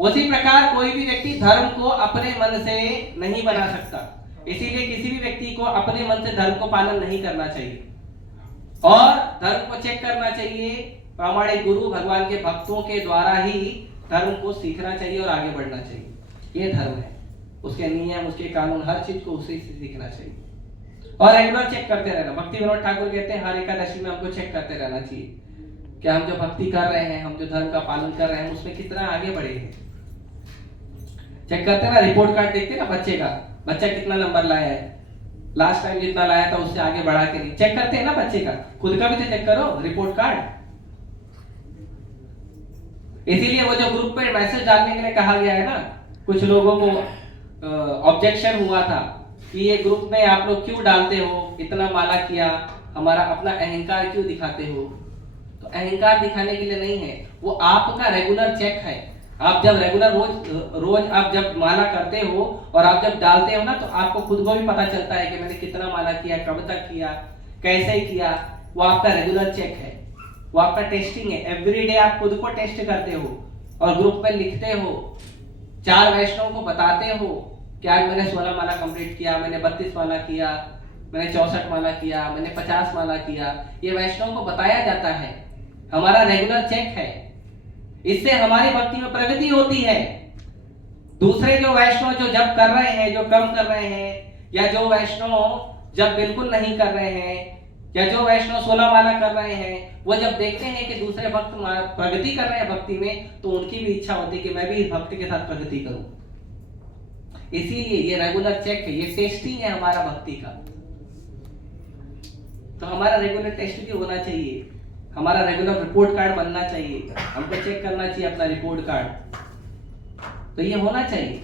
उसी प्रकार कोई भी व्यक्ति धर्म को अपने मन से नहीं बना सकता। इसीलिए किसी भी व्यक्ति को अपने मन से धर्म को पालन नहीं करना चाहिए और धर्म को चेक करना चाहिए। प्रामाणिक गुरु भगवान के भक्तों के द्वारा ही धर्म को सीखना चाहिए और आगे बढ़ना चाहिए। ये धर्म है, उसके नियम, उसके कानून, हर चीज को उसी से सीखना चाहिए और रेगुलर चेक करते रहना। भक्ति विनोद ठाकुर कहते हैं हर एकादशी में हमको चेक करते रहना चाहिए कि हम जो भक्ति कर रहे हैं, हम जो धर्म का पालन कर रहे हैं, उसमें कितना आगे बढ़े हैं। चेक करते ना, रिपोर्ट कार्ड देखते ना बच्चे का, बच्चा कितना नंबर लाया है, लास्ट टाइम जितना लाया था उससे आगे बढ़ा के नहीं। चेक करते हैं ना बच्चे का, खुद का भी तो चेक करो रिपोर्ट कार्ड। इसीलिए वो जो ग्रुप पे मैसेज डालने के लिए कहा गया है ना, कुछ लोगों को ऑब्जेक्शन हुआ था कि ये ग्रुप में आप लोग क्यों डालते हो, इतना माला किया, हमारा अपना अहंकार क्यों दिखाते हो। तो अहंकार दिखाने के लिए नहीं है, वो आपका रेगुलर चेक है। आप जब रेगुलर रोज आप जब माला करते हो और आप जब डालते हो ना, तो आपको खुद को भी पता चलता है कि मैंने कितना माला किया, कब तक किया, कैसे किया। वो आपका रेगुलर चेक है, वो आपका टेस्टिंग है। एवरीडे आप खुद को टेस्ट करते हो और ग्रुप में लिखते हो, 4 वैष्णव को बताते हो कि आज मैंने 16 माला कंप्लीट किया, मैंने 32 माला किया, मैंने 64 माला किया, मैंने 50 माला किया। ये वैष्णव को बताया जाता है, हमारा रेगुलर चेक है। इससे हमारी भक्ति में प्रगति होती है। दूसरे जो वैष्णव जो जब कर रहे हैं, जो कम कर रहे हैं, या जो वैष्णव जब बिल्कुल नहीं कर रहे हैं, या जो वैष्णव 16 माला कर रहे हैं, वो जब देखते हैं कि दूसरे भक्त प्रगति कर रहे हैं भक्ति में, तो उनकी भी इच्छा होती है कि मैं भी इस भक्त के साथ प्रगति करूं। इसीलिए ये रेगुलर चेक है, ये टेस्टिंग है हमारा भक्ति का। तो हमारा रेगुलर टेस्ट भी होना चाहिए, हमारा रेगुलर रिपोर्ट कार्ड बनना चाहिए, हमको चेक करना चाहिए अपना रिपोर्ट कार्ड। तो ये होना चाहिए,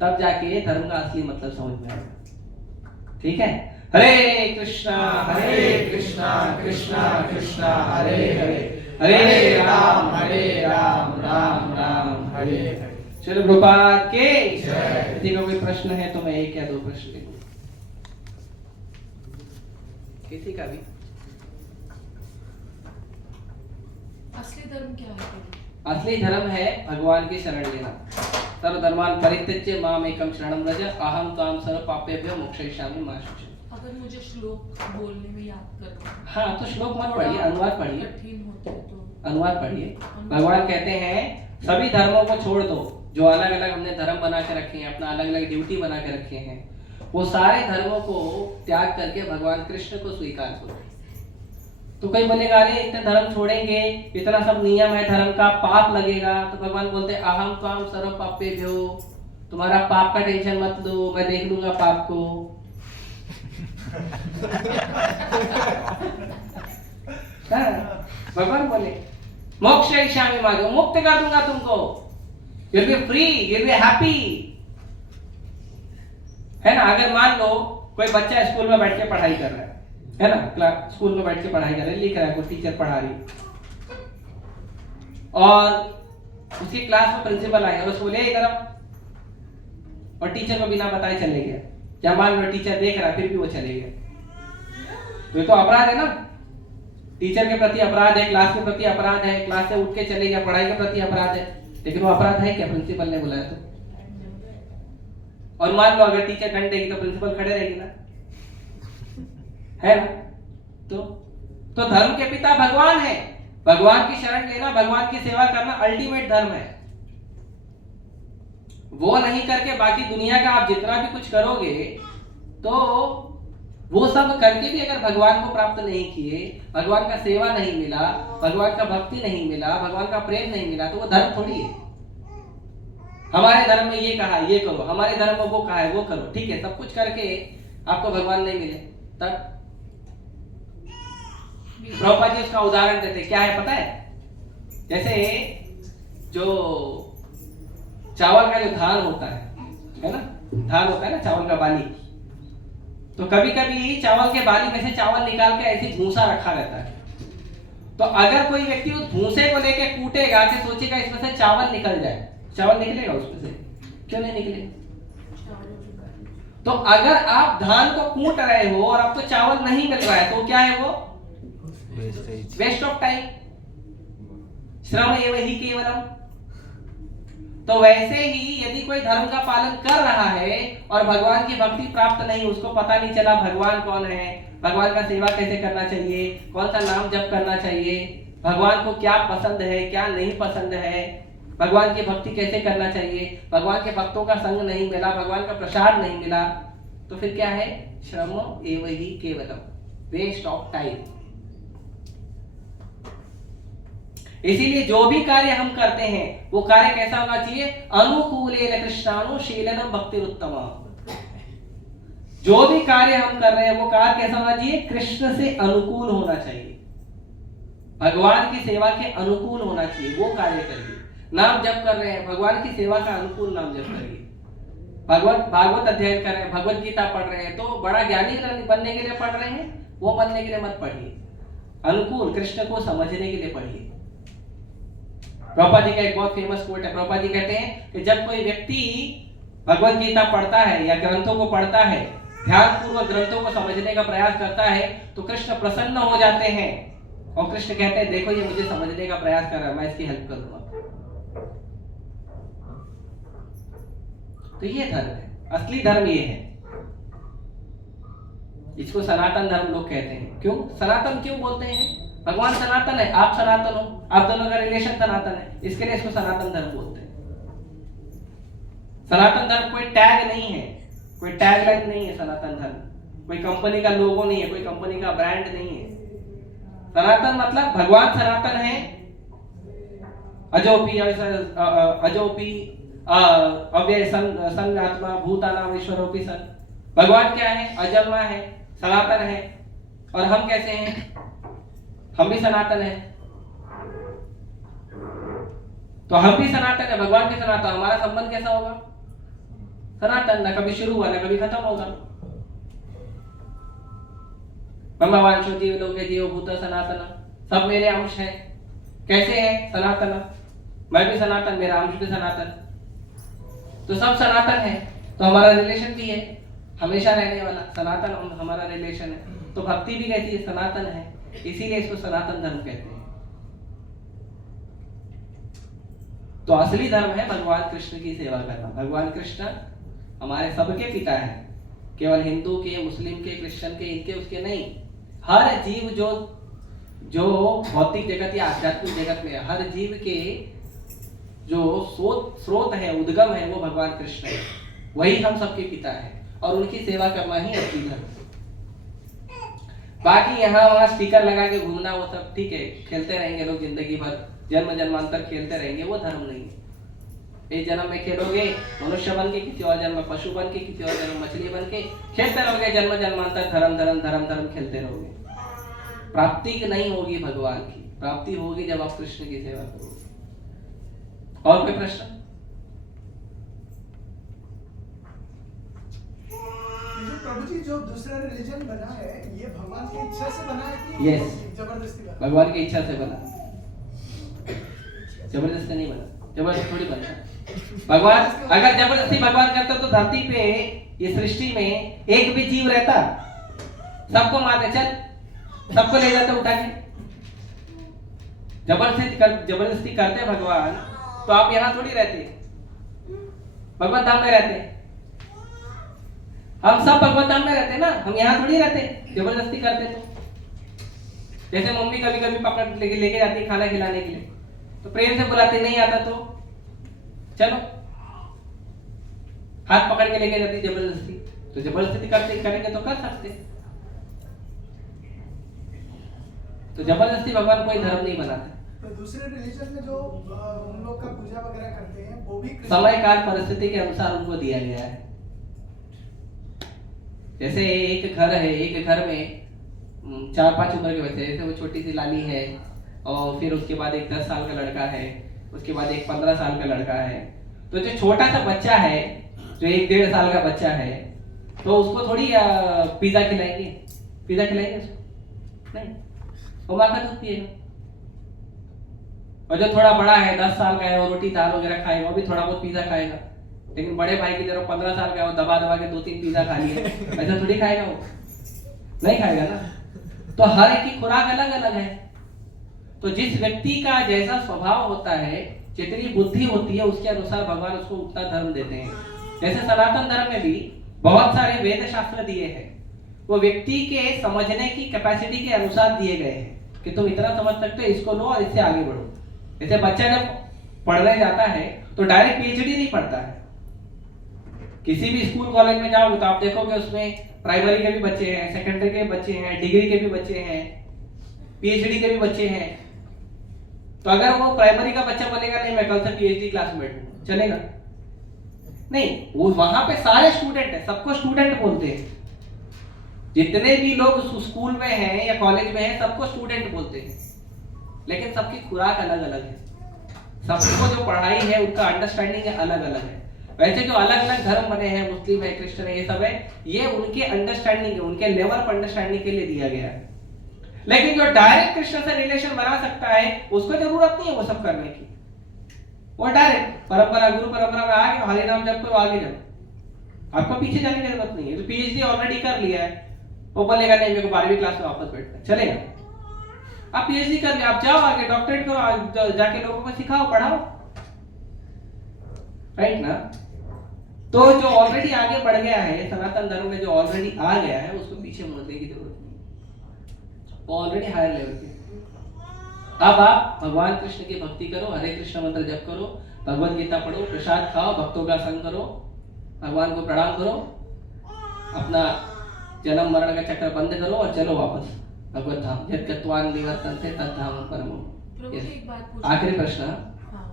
तब जाके धर्म का असली मतलब समझ में आएगा। ठीक है, हरे कृष्णा कृष्णा कृष्णा हरे हरे, हरे राम राम राम हरे हरे। चलो प्रभुपाद के जय। यदि कोई प्रश्न है तो मैं 1 या 2 प्रश्न ले लूं, किसी का भी। असली धर्म क्या है? असली धर्म है भगवान की शरण लेना। सर्वधर्मान् परित्यज्य माम एकम शरणं व्रज अहम त्वां सर्व पापेभ्यो मोक्षयिष्यामि मा शुचि। अगर मुझे श्लोक बोलने में याद करना, हाँ तो श्लोक मत पढ़िए, अनुवाद पढ़िए, कठिन होते हैं तो अनुवाद पढ़िए। भगवान कहते हैं सभी धर्मों को छोड़ दो, जो अलग अलग हमने धर्म बना के रखे हैं, अपना अलग अलग ड्यूटी बना के रखे हैं, वो सारे धर्मों को त्याग करके भगवान कृष्ण को स्वीकार करो। तो कोई बोलेगा अरे इतने धर्म छोड़ेंगे, इतना सब नियम है धर्म का, पाप लगेगा। तो भगवान बोलते अहम त्वाम सर्व पापेभ्यो, तुम्हारा पाप का टेंशन मत लो, मैं देख लूंगा पाप को। भगवान बोले मोक्षयिष्यामि मा, मुक्त कर दूंगा तुमको, you'll be free, you'll be happy। है ना, अगर मान लो कोई बच्चा स्कूल में बैठ के पढ़ाई कर रहा है ना, क्लास स्कूल में बैठ के पढ़ाई कर रहा है, लिख रहा है, कोई टीचर पढ़ा रही, और उसकी क्लास में प्रिंसिपल आया और उसको बोले इधर आओ, और टीचर को बिना बताए चले गया, या मान लो टीचर देख रहा फिर भी वो चले गए, तो ये तो अपराध है ना। टीचर के प्रति अपराध है, क्लास के प्रति अपराध है, क्लास से उठ के चले गया, पढ़ाई के प्रति अपराध है, लेकिन वो अपराध है क्या? प्रिंसिपल ने बुलाया तो। और मान लो अगर टीचर दंड देगी तो प्रिंसिपल खड़े रहेगी ना, है ना। तो धर्म के पिता भगवान है, भगवान की शरण लेना, भगवान की सेवा करना अल्टीमेट धर्म है। वो नहीं करके बाकी दुनिया का आप जितना भी कुछ करोगे, तो वो सब करके भी अगर भगवान को प्राप्त नहीं किए, भगवान का सेवा नहीं मिला, भगवान का भक्ति नहीं मिला, भगवान का प्रेम नहीं मिला, तो वो धर्म थोड़ी है। हमारे धर्म में ये कहा ये करो, हमारे धर्म में वो कहा है वो करो, ठीक है, सब कुछ करके आपको भगवान नहीं मिले, तब प्रभुपाद जी उसका उदाहरण देते हैं। क्या है पता है? जैसे जो चावल का जो धान होता है ना, धान होता है ना चावल का बाली, तो कभी कभी चावल के बाली में से चावल निकाल के ऐसे भूसा रखा रहता है। तो अगर कोई व्यक्ति उस भूसे को लेके कूटेगा कि सोचेगा इसमें से चावल निकल जाए, चावल निकलेगा उसमें से? क्यों नहीं निकलेगा? तो अगर आप धान को कूट रहे हो और आपको चावल नहीं मिल रहा है तो क्या है वो? वेस्ट ऑफ टाइम, श्रम एव हि केवलम। तो वैसे ही यदि कोई धर्म का पालन कर रहा है और भगवान की भक्ति प्राप्त नहीं, उसको पता नहीं चला भगवान कौन है, भगवान का सेवा कैसे करना चाहिए, कौन सा नाम जप करना चाहिए, भगवान को क्या पसंद है क्या नहीं पसंद है, भगवान की भक्ति कैसे करना चाहिए, भगवान के भक्तों का संग नहीं मिला, भगवान का प्रसाद नहीं मिला, तो फिर क्या है? श्रम एव हि केवलम, वेस्ट ऑफ टाइम। इसीलिए जो भी कार्य हम करते हैं वो कार्य कैसा होना चाहिए? अनुकूलेन कृष्णानुशीलनम भक्तिरुत्तमा। जो भी कार्य हम कर रहे हैं वो कार्य कैसा होना चाहिए? कृष्ण से अनुकूल होना चाहिए, भगवान की सेवा के अनुकूल होना चाहिए, वो कार्य करिए। नाम जप कर रहे हैं, भगवान की सेवा का अनुकूल नाम जप करिए। भागवत अध्ययन कर रहे हैं, भगवत गीता पढ़ रहे हैं, तो बड़ा ज्ञानी बनने के लिए पढ़ रहे हैं, वो बनने के लिए मत पढ़िए, अनुकूल कृष्ण को समझने के लिए पढ़िए। प्रभुपाद जी का एक बहुत फेमस कोट है। प्रभुपाद जी कहते हैं कि जब कोई व्यक्ति भगवत गीता पढ़ता है या ग्रंथों को पढ़ता है, ध्यान पूर्वक ग्रंथों को समझने का प्रयास करता है, तो कृष्ण प्रसन्न हो जाते हैं और कृष्ण कहते हैं देखो ये मुझे समझने का प्रयास कर रहा है, मैं इसकी हेल्प करूंगा। तो ये धर्म है, असली धर्म ये है। इसको सनातन धर्म लोग कहते हैं। क्यों सनातन क्यों बोलते हैं? भगवान सनातन है, आप सनातन हो, आप दोनों का रिलेशन सनातन है, इसके लिए इसको सनातन धर्म बोलते हैं। सनातन धर्म कोई टैग नहीं है, कोई टैग लाइन नहीं है। सनातन धर्म कोई कंपनी का लोगो नहीं है, कोई कंपनी का ब्रांड नहीं है। सनातन मतलब भगवान सनातन है, अजोपी अव्यय संग आत्मा भूतानाम ईश्वरोपि सन। भगवान क्या है? अजन्मा है, सनातन है। और हम कैसे हैं? हम भी सनातन है। तो हम भी सनातन है, भगवान भी सनातन, हमारा संबंध कैसा होगा? सनातन, ना कभी शुरू हुआ ना कभी खत्म होगा। ब्रह्मवांशो जीव लोके जीव भूत सनातन, सब मेरे अंश हैं। कैसे हैं? सनातन, मैं भी सनातन, मेरा अंश भी सनातन, तो सब सनातन है। तो हमारा रिलेशन भी है, हमेशा रहने वाला सनातन हमारा रिलेशन है। तो भक्ति भी कैसी है? सनातन है, इसीलिए इसको सनातन धर्म कहते हैं। तो असली धर्म है भगवान कृष्ण की सेवा करना। भगवान कृष्ण हमारे सबके पिता हैं, केवल हिंदू के, मुस्लिम के, क्रिश्चियन के, इनके उसके नहीं। हर जीव जो भौतिक जगत या आध्यात्मिक जगत में, हर जीव के जो स्रोत है, उद्गम है, वो भगवान कृष्ण है। वही हम सबके पिता है और उनकी सेवा करना ही असली धर्म है। बाकी यहाँ वहाँ स्टिकर लगा के घूमना वो सब ठीक है, खेलते रहेंगे लोग जिंदगी भर, जन्म जन्मांतर खेलते रहेंगे, वो धर्म नहीं है। एक जन्म में खेलोगे मनुष्य बन के, किसी और जन्म में पशु बन के, किसी और जन्म मछली बन के खेलते रहोगे, जन्म जन्मांतर धर्म धर्म धर्म धर्म खेलते रहोगे। प्राप्ति नहीं होगी भगवान की, प्राप्ति होगी जब आप कृष्ण की सेवा करोगे। और कोई प्रश्न? प्रभु जी जो दूसरा रिलीजन बना है ये भगवान की इच्छा से बना है कि Yes. जबरदस्ती बना? भगवान की इच्छा से बना, जबरदस्ती नहीं बना, जबरदस्ती थोड़ी बना। भगवान अगर जबरदस्ती भगवान करता तो धरती पे, ये सृष्टि में एक भी जीव रहता? सबको मारते, चल सबको ले जाते उठा के। जबरदस्ती करते भगवान तो आप यहाँ थोड़ी रहते, भगवत धाम में रहते। हम सब भगवत धाम में रहते ना, हम यहाँ थोड़ी रहते जबरदस्ती करते तो। जैसे मम्मी कभी कभी पकड़ लेके जाती खाना खिलाने के लिए, तो प्रेम से बुलाते, नहीं आता तो चलो, हाथ पकड़ के लेके जाती जबरदस्ती। तो जबरदस्ती करेंगे तो कर सकते। तो जबरदस्ती भगवान कोई धर्म नहीं बनाते। तो दूसरे रिलीजन में जो उन लोग का पूजा वगैरह करते हैं वो भी समय काल परिस्थिति के अनुसार उनको दिया गया है। जैसे एक घर है, एक घर में 4-5 उम्र के बच्चे, जैसे वो छोटी सी लाली है, और फिर उसके बाद एक 10 साल का लड़का है, उसके बाद एक 15 साल का लड़का है। तो जो छोटा सा बच्चा है, जो 1-1.5 साल का बच्चा है, तो उसको थोड़ी पिज्जा खिलाएंगे? पिज्जा खिलाएंगे उसको? नहीं, वो माँ का दूध पिएगा। और जो थोड़ा बड़ा है, 10 साल का है, वो रोटी दाल वगैरह खाएगा, वो भी थोड़ा बहुत पिज्जा खाएगा। लेकिन बड़े भाई की तरफ 15 साल का है, वो दबा दबा के 2-3 पिज्जा खा लिए, ऐसा थोड़ी खाएगा वो? नहीं खाएगा ना। तो हर एक की खुराक अलग अलग है। तो जिस व्यक्ति का जैसा स्वभाव होता है, जितनी बुद्धि होती है, उसके अनुसार भगवान उसको उतना धर्म देते हैं। जैसे सनातन धर्म में भी बहुत सारे वेद शास्त्र दिए हैं, वो व्यक्ति के समझने की कैपेसिटी के अनुसार दिए गए हैं कि तुम इतना समझ सकते हो, इसको लो और इससे आगे बढ़ो। जैसे बच्चा जब पढ़ने जाता है तो डायरेक्ट पीएचडी नहीं पढ़ता है। किसी भी स्कूल कॉलेज में जाओगे तो आप देखोगे उसमें प्राइमरी के भी बच्चे हैं, सेकेंडरी के बच्चे हैं, डिग्री के भी बच्चे हैं, पीएचडी के भी बच्चे हैं। तो अगर वो प्राइमरी का बच्चा बोलेगा नहीं मैं कल से पीएचडी क्लास में बैठूंगा, चलेगा? नहीं, वो वहां पे सारे स्टूडेंट है, सबको स्टूडेंट बोलते हैं। जितने भी लोग उस स्कूल में हैं या कॉलेज में हैं, सबको स्टूडेंट बोलते हैं। लेकिन सबकी खुराक अलग अलग है, सबको जो पढ़ाई है उनका अंडरस्टैंडिंग अलग अलग है। वैसे जो अलग अलग धर्म बने हैं, मुस्लिम है, क्रिश्चियन है, ये सब है, ये उनके अंडरस्टैंडिंग है, उनके लेवल पर अंडरस्टैंडिंग के लिए दिया गया है। लेकिन जो डायरेक्ट कृष्ण से रिलेशन बना सकता है, उसको जरूरत नहीं है वो सब करने की। वो डायरेक्ट परंपरा, गुरु परंपरा में आ गए, हरि नाम जप करो, आगे जाओ, आपको पीछे जाने की जरूरत नहीं है। तो पीएचडी ऑलरेडी कर लिया है, वो बोलेगा नहीं मेरे को 12वीं क्लास में वापस बैठना है, चलेगा? आप पीएचडी कर लिया, आप जाओ आगे डॉक्टरेट करो, जाके लोगों को सिखाओ, पढ़ाओ, राइट ना? तो जो ऑलरेडी आगे बढ़ गया है, सनातन धर्म में जो ऑलरेडी आ गया है, उसको पीछे मुड़ने की जरूरत नहीं, वो ऑलरेडी हायर लेवल पे। अब आप भगवान कृष्ण की भक्ति करो, हरे कृष्ण मंत्र जप करो, भगवत गीता पढ़ो, प्रसाद खाओ, भक्तों का संग करो, भगवान को प्रणाम करो, अपना जन्म मरण का चक्र बंद करो और चलो वापस भगवत धाम। यद्गत्वान निवर्तन्ते तद्धाम परमो। प्रभु जी एक बात पूछ, आखिरी प्रश्न। हाँ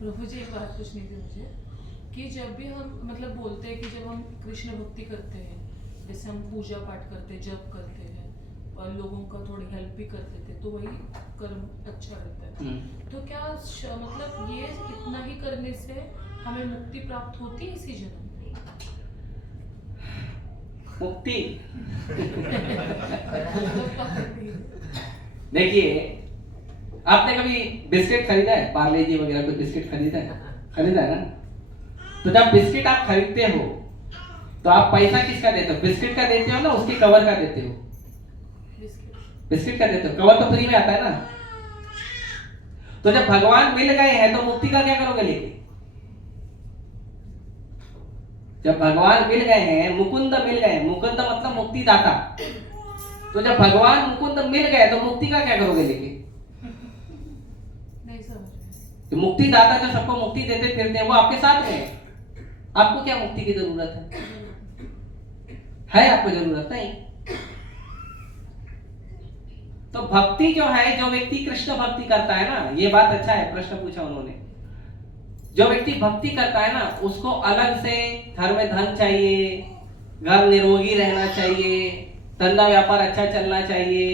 प्रभु जी एक बात पूछनी थी मुझे कि जब भी हम मतलब बोलते हैं कि जब हम कृष्ण भक्ति करते हैं, जैसे हम पूजा पाठ करते हैं, जप करते हैं और लोगों का थोड़ी हेल्प भी करते थे, तो वही कर्म अच्छा रहता है। तो क्या मतलब ये इतना ही करने से हमें मुक्ति प्राप्त होती है इसी जन्म में? मुक्ति देखिए, आपने कभी बिस्किट खरीदा है? पार्ले जी वगैरह कोई बिस्किट खरीदा है? खरीदा है ना? तो जब बिस्किट आप खरीदते हो तो आप पैसा किसका देते हो? बिस्किट का देते हो ना, उसके कवर का देते हो? बिस्किट का देते हो, कवर तो फ्री में आता है ना। तो जब भगवान मिल गए हैं तो मुक्ति का क्या करोगे लेके? जब भगवान मिल गए हैं, मुकुंद मिल गए, मुकुंद मतलब मुक्ति दाता, तो जब भगवान मुकुंद मिल गए तो मुक्ति का क्या करोगे लेके? नहीं समझ। तो मुक्ति दाता जो सबको मुक्ति देते फिरते हैं, वो आपके साथ में है। आपको क्या मुक्ति की जरूरत है? आपको जरूरत नहीं। तो भक्ति जो है, जो व्यक्ति कृष्ण भक्ति करता है ना, ये बात अच्छा है प्रश्न पूछा उन्होंने। जो व्यक्ति भक्ति करता है ना, उसको अलग से घर में धन चाहिए, घर निरोगी रहना चाहिए, धंधा व्यापार अच्छा चलना चाहिए,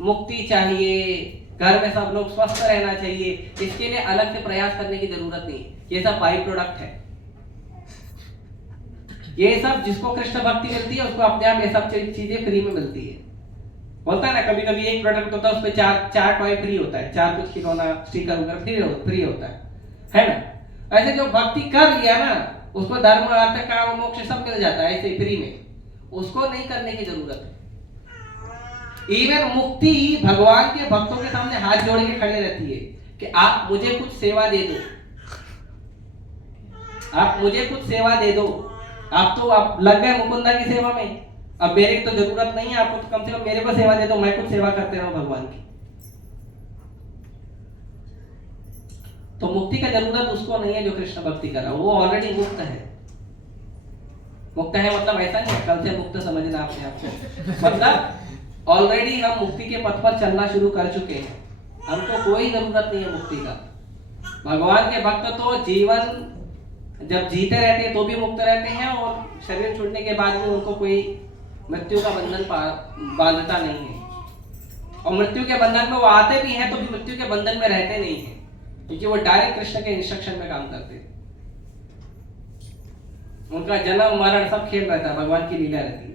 मुक्ति चाहिए, घर में सब लोग स्वस्थ रहना चाहिए। इसके लिए अलग से प्रयास करने की जरूरत नहीं। ये सब बाई प्रोडक्ट है। ये सब जिसको कृष्ण भक्ति मिलती है उसको अपने आप ये सब चीजें फ्री में मिलती है। बोलता है ना, कभी कभी एक प्रोडक्ट होता है उसपे चार टॉय फ्री होता है, 4 कुछ खिलौना स्टिकर वगैरह फ्री होता है ना? ऐसे जो भक्ति कर लिया ना, उसको धर्म अर्थ काम मोक्ष सब मिल जाता है ऐसे फ्री में। उसको नहीं करने की जरूरत है। इवन मुक्ति भगवान के भक्तों के सामने हाथ जोड़ के खड़े रहती है कि आप मुझे कुछ सेवा दे दो, आप मुझे कुछ सेवा दे दो। आप लग गए मुकुंदा की सेवा में, अब मेरे की तो जरूरत नहीं है, आपको तो कम से कम मेरे को सेवा दे दो, मैं कुछ सेवा करते रहूं भगवान की। तो मुक्ति का जरूरत उसको नहीं है जो कृष्ण भक्ति कर रहा है, वो ऑलरेडी मुक्त है। मुक्त है मतलब ऐसा नहीं है कल से मुक्त समझना अपने आप को, मतलब ऑलरेडी हम मुक्ति के पथ पर चलना शुरू कर चुके हैं। हमको कोई जरूरत नहीं है मुक्ति का। भगवान के भक्त तो जीवन जब जीते रहते हैं तो भी मुक्त रहते हैं, और शरीर छूटने के बाद भी उनको कोई मृत्यु का बंधन बांधता नहीं है। और मृत्यु के बंधन में वो आते भी हैं तो भी मृत्यु के बंधन में रहते नहीं हैं, क्योंकि वो डायरेक्ट कृष्ण के इंस्ट्रक्शन में काम करते हैं। उनका जन्म मरण सब खेल रहता है, भगवान की लीला रहती है,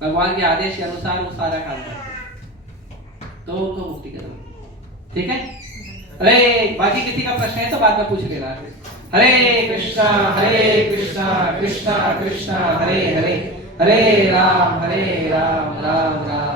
भगवान के आदेश के अनुसार वो सारा काम करते हैं, तो उनको मुक्ति का दो। ठीक है। अरे बाकी किसी का प्रश्न है तो बाद में पूछ लेना। हरे कृष्णा कृष्णा कृष्णा कृष्णा हरे हरे, हरे राम राम राम